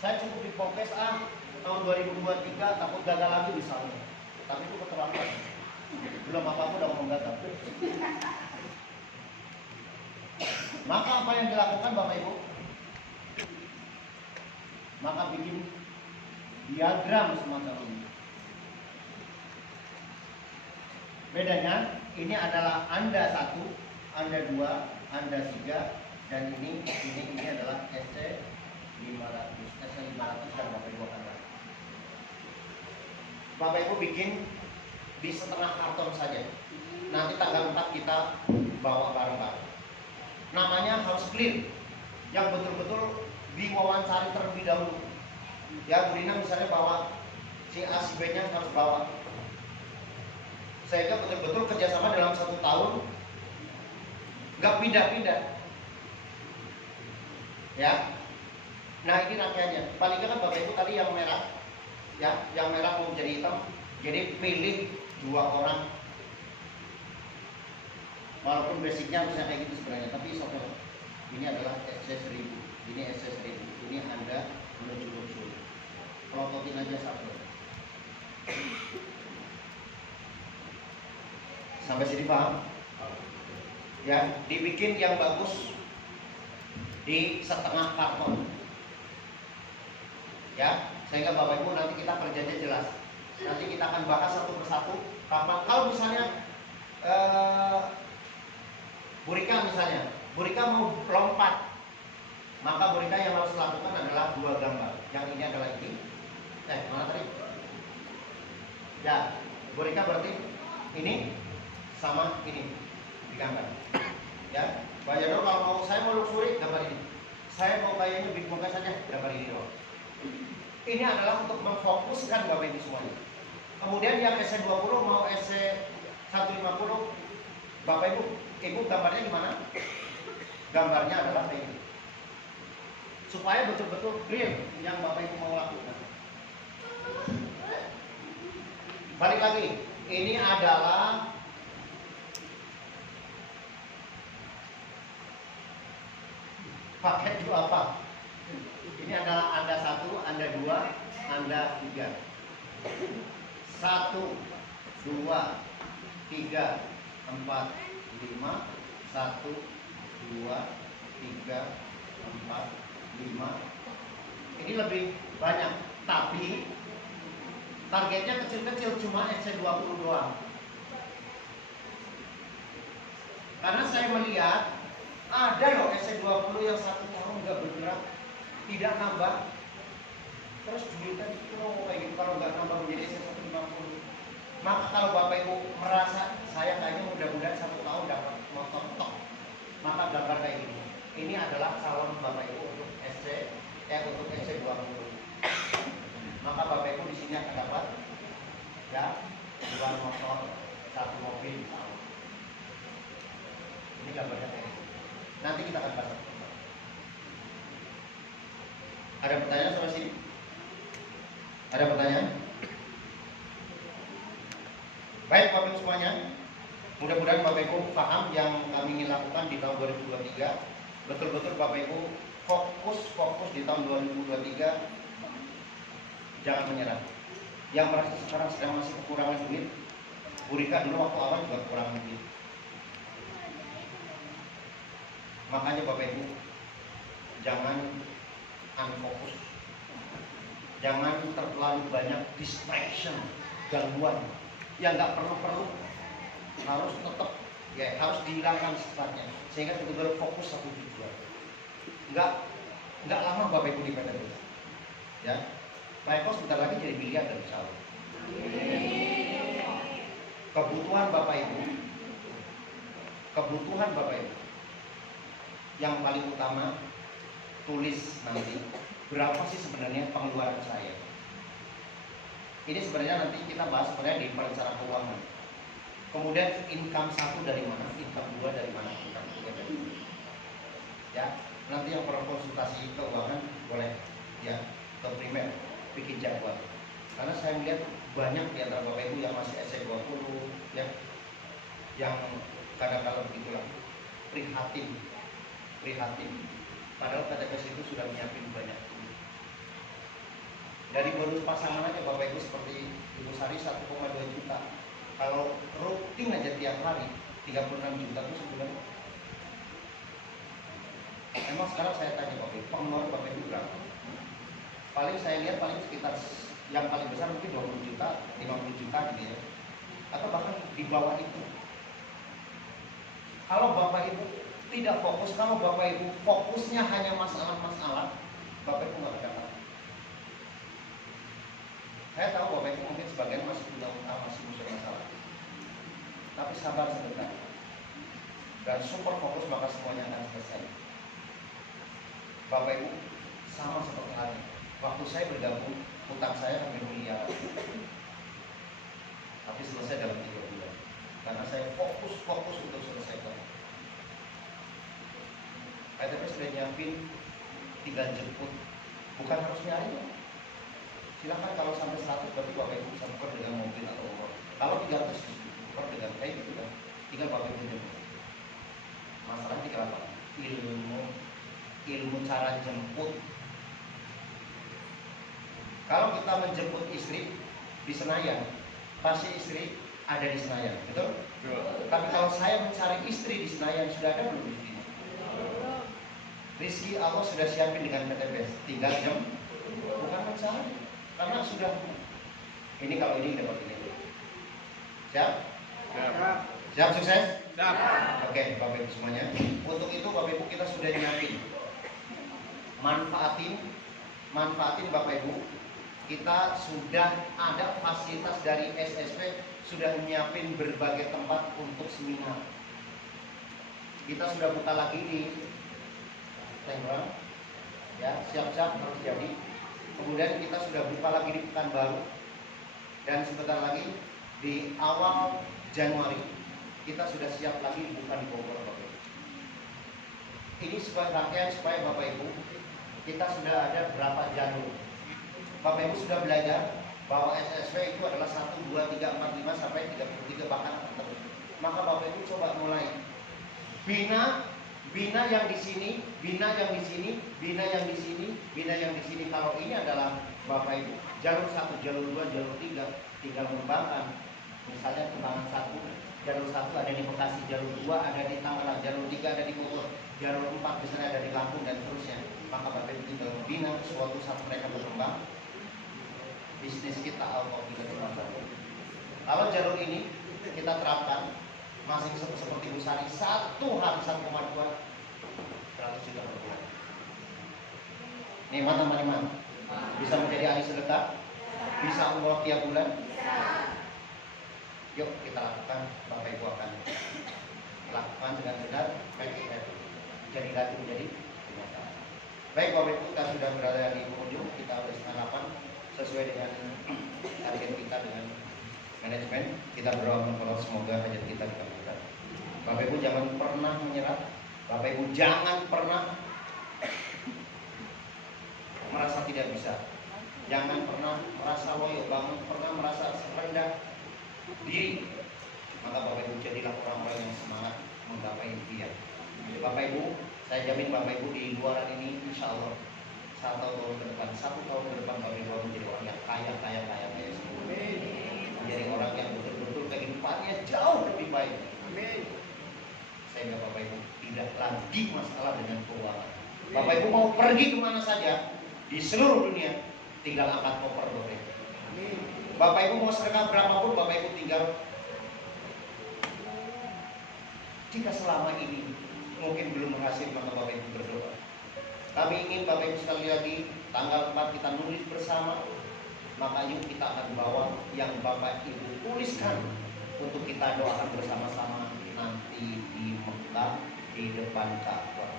saya cukup di pokes tahun 2023 takut gagal lagi misalnya. Tapi itu keterlaluan. Belum apa-apa udah ngomong gagal. Maka apa yang dilakukan Bapak Ibu? Maka bikin diagram semacam ini. Bedanya ini adalah Anda 1, Anda 2, Anda 3, dan ini adalah SC 500 dan Bapak Ibu akan lihat. Bapak Ibu bikin di setengah karton saja. Nanti tanggal 4 kita bawa bareng-bareng. Namanya harus clear, yang betul-betul diwawancari terlebih dahulu. Ya, Bu Rina misalnya bawa si A, si B-nya harus bawa. Sehingga betul-betul kerjasama dalam 1 tahun, nggak pindah-pindah. Ya, nah ini rangkaiannya. Paling kan Bapak Ibu tadi yang merah, ya, yang merah mau menjadi hitam. Jadi pilih 2 orang. Walaupun basicnya bisa kayak gitu sebenarnya, tapi soal ini adalah SC1000, ini SC1000, ini Anda menuju luxury. Prototin aja satu. Sampai sini paham? Ya, dibikin yang bagus di setengah karton. Ya, sehingga Bapak Ibu nanti kita kerjanya jelas. Nanti kita akan bahas satu persatu. Kapan? Kalau misalnya Bu Rika misalnya, Bu Rika mau lompat, maka Bu Rika yang harus lakukan adalah 2 gambar. Yang ini adalah ini. Mana tadi? Ya, Bu Rika berarti ini sama ini digambar. Ya, Pak Yado kalau mau saya mau luxury gambar ini. Saya mau kayaknya bikin podcast saja berapa ini doang. Ini adalah untuk memfokuskan Bapak Ibu semuanya. Kemudian yang SC20 mau SC150, Bapak Ibu gambarnya gimana? Gambarnya adalah ini. Supaya betul-betul clear yang Bapak Ibu mau lakukan. Balik lagi, ini adalah paket apa? Ini adalah Anda 1, Anda 2, Anda 3. 1, 2, 3, 4, 5. 1, 2, 3, 4, 5. Ini lebih banyak, tapi targetnya kecil-kecil, cuma SC20 doang. Karena saya melihat ada loh SC20 yang 1 tahun nggak bergerak, tidak nambah. Terus duitnya itu kayak gitu, kalau nggak nambah menjadi SC150. Maka kalau Bapak Ibu merasa saya kayaknya mudah-mudahan 1 tahun dapat motor tok, maka gambar kayak gini. Ini adalah calon Bapak Ibu untuk untuk SC20. Maka Bapak Ibu di sini akan dapat ya 2 motor, 1 mobil. Ini gambarnya kayak gini. Nanti kita akan bahas. Ada pertanyaan sampai sini? Ada pertanyaan? Baik Bapak Ibu semuanya, mudah-mudahan Bapak Ibu paham yang kami ingin lakukan di tahun 2023. Betul-betul Bapak Ibu fokus di tahun 2023. Jangan menyerah. Yang merasa sekarang sedang masih kekurangan duit, Bu Rika dulu waktu awal juga kekurangan duit. Makanya Bapak Ibu jangan unfokus, jangan terlalu banyak distraction, gangguan yang nggak perlu, harus tetap ya harus dihilangkan secepatnya sehingga betul-betul fokus satu tujuan. Nggak lama Bapak Ibu di PTB ya. Pak Eko sebentar lagi jadi miliar dari insya Allah. Kebutuhan Bapak Ibu yang paling utama, tulis nanti berapa sih sebenarnya pengeluaran saya. Ini sebenarnya nanti kita bahas sebenarnya di perencanaan keuangan. Kemudian income 1 dari mana, income 2 dari mana, income 3 dari mana. Ya, nanti yang perlu konsultasi keuangan boleh ya ke primer bikin jadwal. Karena saya melihat banyak di antara Bapak Ibu yang masih SC20 ya, yang kadang-kadang begitulah prihatin. Padahal PTPS itu sudah menyiapin banyak. Dari bonus pasangan aja Bapak Ibu seperti Ibu Sari 1,2 juta. Kalau rutin aja tiap hari 36 juta itu sebulan. Emang sekarang saya tanya Bapak Ibu, pengeluaran Bapak Ibu berapa? Paling saya lihat paling sekitar yang paling besar mungkin 20 juta, 50 juta gitu ya. Atau bahkan di bawah itu. Kalau Bapak Ibu tidak fokus, kalau Bapak Ibu fokusnya hanya masalah-masalah, Bapak Ibu nggak dapat. Saya tahu Bapak Ibu mungkin sebagian masih punya utang, masih punya masalah. Tapi sabar sebentar. Dan super fokus maka semuanya akan selesai. Bapak Ibu sama seperti halnya. Waktu saya bergabung, utang saya hampir miliar. Tapi selesai dalam 3 bulan. Karena saya fokus untuk selesaikan. PTP sudah nyiapin, tinggal jemput. Bukan harus nyari. Silakan kalau sampai 100 berarti Bapak Ibu bisa tukar dengan mobil atau uang. Kalau 300 tukar dengan kayak gitu kan. Tinggal Bapak Ibu jemput. Masalahnya tinggal apa? Ilmu cara jemput. Kalau kita menjemput istri di Senayan, pasti istri ada di Senayan, betul? Tapi kalau saya mencari istri di Senayan, sudah ada belum di sini? Rizki Allah sudah siapin dengan PTPS, tinggal bukan mencari, karena sudah. Ini kalau ini dapat ini. Siap? Siap sukses? Siap. Oke, Bapak Ibu semuanya. Untuk itu Bapak Ibu kita sudah nyiapin. Manfaatin Bapak Ibu. Kita sudah ada fasilitas dari SSP, sudah menyiapin berbagai tempat untuk seminar. Kita sudah buka lagi di Tangerang, Ya, siap-siap harus jadi. Kemudian kita sudah buka lagi di Pekanbaru, dan sebentar lagi di awal Januari kita sudah siap lagi buka di Bogor, Bapak Ibu. Ini sebuah rangkaian supaya Bapak Ibu, kita sudah ada berapa jalur. Bapak Ibu sudah belajar bahwa SSW itu adalah 1, 2, 3, 4, 5 sampai 33 bahkan terus. Maka Bapak Ibu coba mulai bina yang di sini, bina yang di sini, bina yang di sini, bina yang di sini. Kalau ini adalah Bapak Ibu jalur 1, jalur 2, jalur 3, tinggal mengembangkan. Misalnya kembangan 1, jalur 1 ada di Bekasi, jalur 2 ada di Tangerang, jalur 3 ada di Bogor, jalur 4 misalnya ada di Lampung dan seterusnya. Maka Bapak Ibu tinggal membina suatu saat mereka berkembang, bisnis kita auto-tidak berkembang. Kalau jalur ini kita terapkan masih seperti Bu Sari, 1 hari 1,2 100 juta per bulan. Nikmat sama nikmat. Bisa menjadi ahli sedekah, bisa umroh tiap bulan. Yuk kita lakukan, Bapak Ibu akan lakukan dengan benar, jadi lagi menjadi kenyataan. Baik Bapak Ibu, kita sudah berada di penghujung, kita sudah setengah 8 sesuai dengan target kita dengan manajemen. Kita berdoa kalau semoga hajat kita dikabulkan. Bapak Ibu jangan pernah menyerah. Bapak Ibu jangan pernah merasa tidak bisa. Jangan pernah merasa loyo, jangan pernah merasa rendah diri. Maka Bapak Ibu jadilah orang-orang yang semangat menggapai impian. Bapak Ibu, saya jamin Bapak Ibu di luaran ini insya Allah 1 tahun ke depan, 1 tahun ke depan Bapak Ibu menjadi orang yang kaya semua. Menjadi orang yang betul-betul kehidupannya jauh lebih baik. Sehingga Bapak Ibu tidak lagi masalah dengan keuangan. Bapak Ibu mau pergi kemana saja di seluruh dunia, tinggal angkat koper Bapak Ibu. Bapak Ibu mau sedekah berapapun, Bapak Ibu tinggal. Jika selama ini mungkin belum berhasil, maka Bapak Ibu berdoa. Kami ingin Bapak Ibu sekali lagi tanggal 4 kita nulis bersama. Maka yuk kita akan bawa yang Bapak Ibu tuliskan untuk kita doakan bersama-sama nanti di Mekah di depan Ka'bah.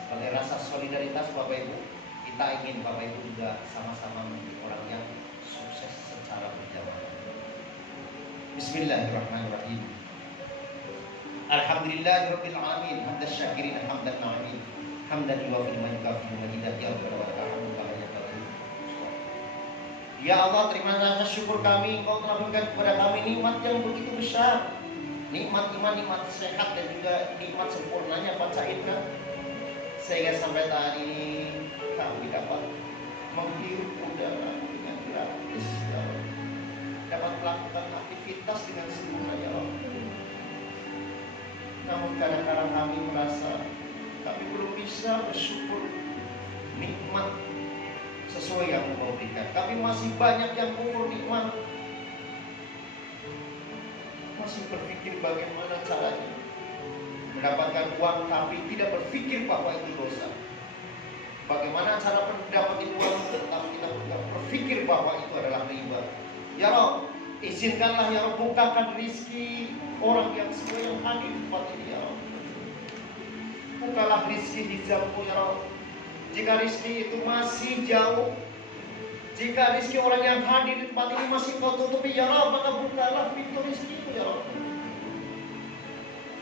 Sebagai rasa solidaritas Bapak Ibu, kita ingin Bapak Ibu juga sama-sama menjadi orang yang sukses secara berjamaah. Bismillahirrahmanirrahim. Alhamdulillahirabbil alamin, hamdan syakirin hamdan na'imin, hamdan yuwafi ma yukafi majidat ya rabbal alamin. Ya Allah, terima kasih syukur kami Engkau telah berikan kepada kami nikmat yang begitu besar. Nikmat iman, nikmat sehat, dan juga nikmat sempurnanya Panca Indra. Sehingga sampai saat ini kami dapat menghirup udara dengan gratis, ya Allah. Dapat melakukan aktivitas dengan sempurna, ya Allah. Namun kadang-kadang kami merasa kami belum bisa bersyukur nikmat sesuai yang Engkau berikan. Tapi masih banyak yang kufur nikmat, masih berpikir bagaimana caranya mendapatkan uang, tapi tidak berpikir bahwa itu dosa. Bagaimana cara mendapatkan uang, tetapi kita tidak berpikir bahwa itu adalah riba. Ya Allah, izinkanlah ya Allah, bukakan rizki orang yang semua yang hadir di tempat ini, ya Allah. Bukalah rizki hijabmu, ya Allah. Jika rizki itu masih jauh, jika rizki orang yang hadir di tempat ini masih kau tutupi, ya Allah, maka bukalah pintu rizki itu, ya Allah.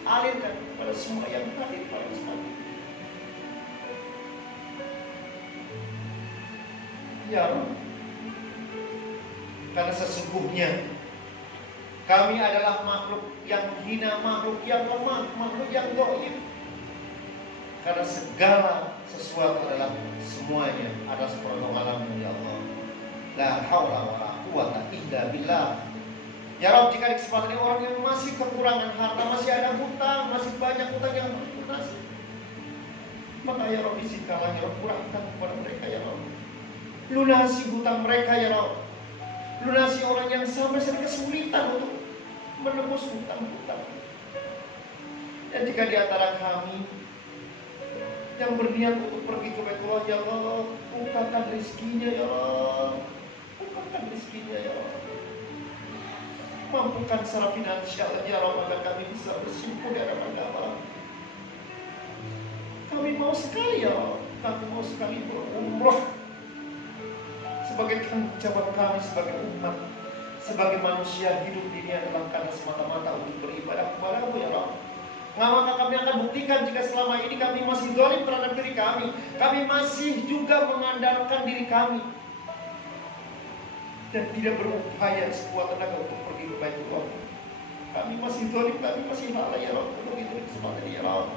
Alirkan kepada semua yang hadir pada saat ini. Ya Allah, karena sesungguhnya kami adalah makhluk yang hina, makhluk yang lemah, makhluk yang dhaif. Karena segala sesuatu adalah semuanya adalah seperti alam, ya Allah. La haula wala quwata illa billah. Ya Rabb, jika di kesempatan ini orang yang masih kekurangan harta, masih ada hutang, masih banyak hutang yang melunasi, maka ya Rabb izinkanlah ya Rabb, kurangkan kepada mereka ya Rabb. Lunasi hutang mereka ya Rabb. Lunasi orang yang sampai sedikit kesulitan untuk menebus hutang-hutang. Dan jika di antara kami yang berniat untuk pergi ke Baitullah, ya Allah, bukakan rezekinya ya Allah, bukakan rezekinya ya Allah. Mampukan secara finansial ya Allah, agar kami bisa bersyukur di hadapan Allah. Kami mau sekali ya Allah kami mau sekali berumrah sebagai tanggung jawab kami sebagai umat, sebagai manusia hidup di dunia adalah karena semata-mata untuk beribadah kepada-Mu ya Rabb. Maka kami akan buktikan jika selama ini kami masih zalim terhadap diri kami masih juga mengandalkan diri kami dan tidak berupaya sekuat tenaga untuk pergi ke Baitullah. Kami masih zalim, kami masih lalai ya Rabb. Untuk itu kesempatan ya Rabb,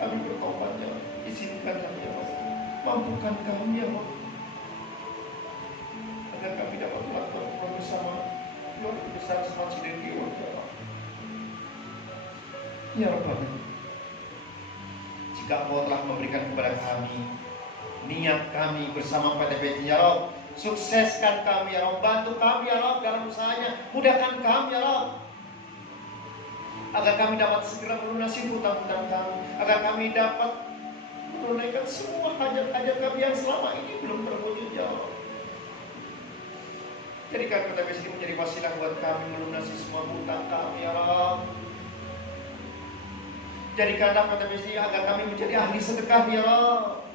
kami bertobat ya Rabb. Izinkanlah ya Rabb, mampukan kami ya Rabb, agar kami dapat melakukan umrah bersama keluarga besar Semat Sinergi ya Rabb. Ya Rabb, jika Engkau telah memberikan kepada kami niat kami bersama PTPC ya Rabb, sukseskan kami ya Rabb, bantu kami ya Rabb dalam usahanya, mudahkan kami ya Rabb, agar kami dapat segera melunasi hutang-hutang kami, agar kami dapat menunaikan semua hajat-hajat kami yang selama ini belum terwujud ya Rabb. Jadikan PTPC ini menjadi wasilah buat kami melunasi semua hutang kami ya Rabb. Jadikanlah PTPC ini agar kami menjadi ahli sedekah ya Rabb.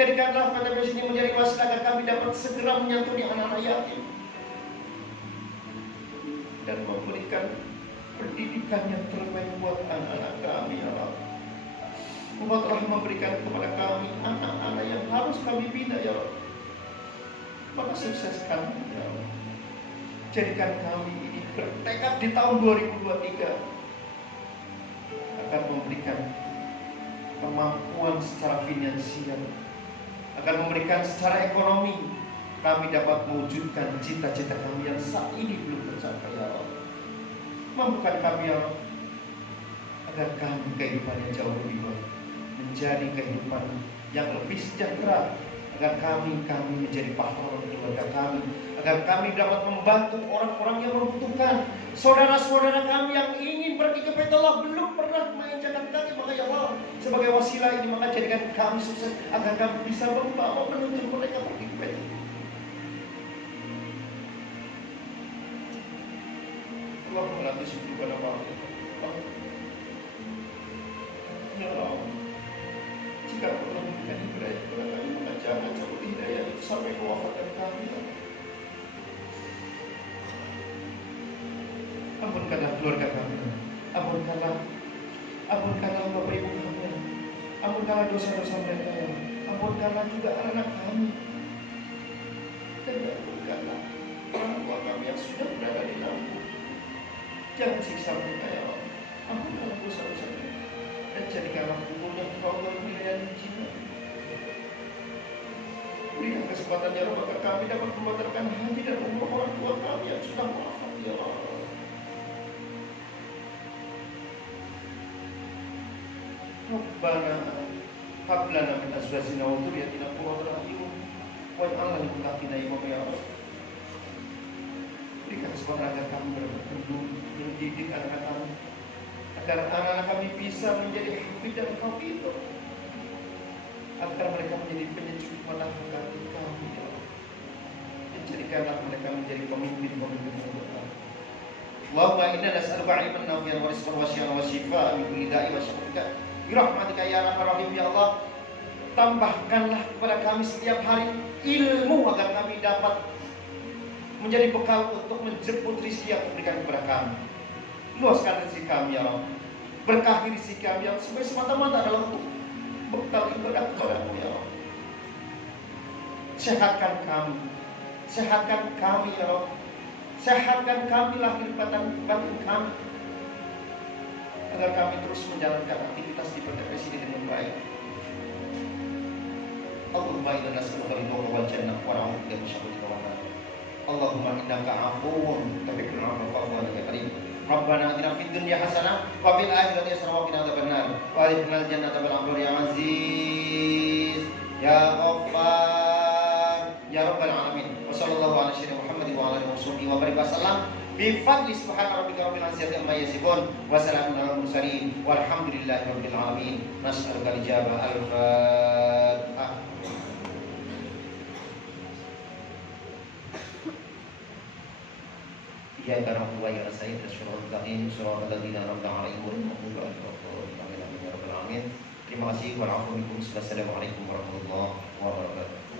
Jadikanlah PTPC ini menjadi wasilah agar kami dapat segera menyantuni anak-anak yatim dan memberikan pendidikan yang terbaik buat anak-anak kami ya Rabb. Engkau telah memberikan kepada kami anak-anak yang harus kami bina ya Rabb. Maka sukseskan ya Rabb. Jadikan kami ini bertekad di tahun 2023 akan memberikan kemampuan secara finansial, akan memberikan secara ekonomi, kami dapat mewujudkan cita-cita kami yang saat ini belum tercapai ya Allah. Mampukan kami ya Allah, agar kami kehidupannya jauh lebih baik, menjadi kehidupan yang lebih sejahtera, agar kami menjadi pahlawan keluarga kami, agar kami dapat membantu orang-orang yang membutuhkan, saudara-saudara kami yang ingin pergi ke Baitullah belum pernah menginjakkan kaki, maka ya Allah, sebagai wasilah ini maka jadikan kami sukses agar kami bisa membawa menuju mereka pergi ke Baitullah. Allah melatih suku pada ya Allah, jika Allah memberikan hidayah kepada kami, maka jangan cabut hidayah itu sampai kewafatan kami. Ampunkanlah keluarga kami, ampunkanlah bapak ibu kami, ampunkanlah dosa-dosa mereka ya, ampunkanlah juga anak kami, dan ampunkanlah orang tua kami yang sudah berada di dalam. Jangan siksa mereka ya Allah, ampunkanlah dosa-dosa mereka, dan jadikanlah kuburnya Engkau pilihan jiwa. Berikan kesempatan ya Allah, agar kami dapat membatalkan haji dan umroh orang tua kami yang sudah wafat ya Allah. Rabbana hab lana min azwajina wa dhurriyyatina qurrata a'yun waj'alna lil muttaqina imama ya Allah. Berikan kesempatan agar kami bertumbuh mendidik anak kami, agar anak-anak kami bisa menjadi hafid dan hafidh, agar mereka menjadi penyejuk mata hati kami ya Allah. Dan jadikanlah mereka menjadi pemimpin-pemimpin kita. Allahumma inna nas'aluka 'ilman nafi'an wa rizqan wasi'an wa shifaa'an min kulli da'i wa syifaa'. Birahmatika ya Arhamar Rahim ya Allah. Tambahkanlah kepada kami setiap hari ilmu agar kami dapat menjadi bekal untuk menjemput rezeki yang diberikan kepada kami. Luaskan rezeki kami ya Allah. Berkahi rezeki kami yang semata-mata adalah untuk bekal ibadah kepada-Mu ya Allah. Sehatkan kami ya Allah. Sehatkan kami lahir batin kami, agar kami terus menjalankan aktivitas di PTPC ini dengan baik. Allahumma inna nas'aluka ridhaka wal jannah wa na'udzubika min syarri ma nadhur. Allahumma innaka 'afuwwun tuhibbul 'afwa fa'fu 'anna ya karim. Rabbana atina fid dunya hasanah wa fil akhirati hasanah wa qina adzabannar. Wa adkhilnal jannata bil abrar ya aziz ya ghaffar ya rabbal alamin. Wa sallallahu ala sayyidina Muhammad wa ala alihi wa wasallam. Bifadli subhana rabbika rabbil izzati amma yasifun wa salamun alal mursalin walhamdulillahi rabbil alamin. Nas'aluka al-ijabah al-fatihah. Iyyaka na'budu wa iyyaka nasta'in ihdinas siratal mustaqim siratal ladzina an'amta 'alaihim ghairil maghdubi 'alaihim waladdallin. Amin ya rabbal alamin. Terima kasih. Wassalamualaikum warahmatullahi wabarakatuh.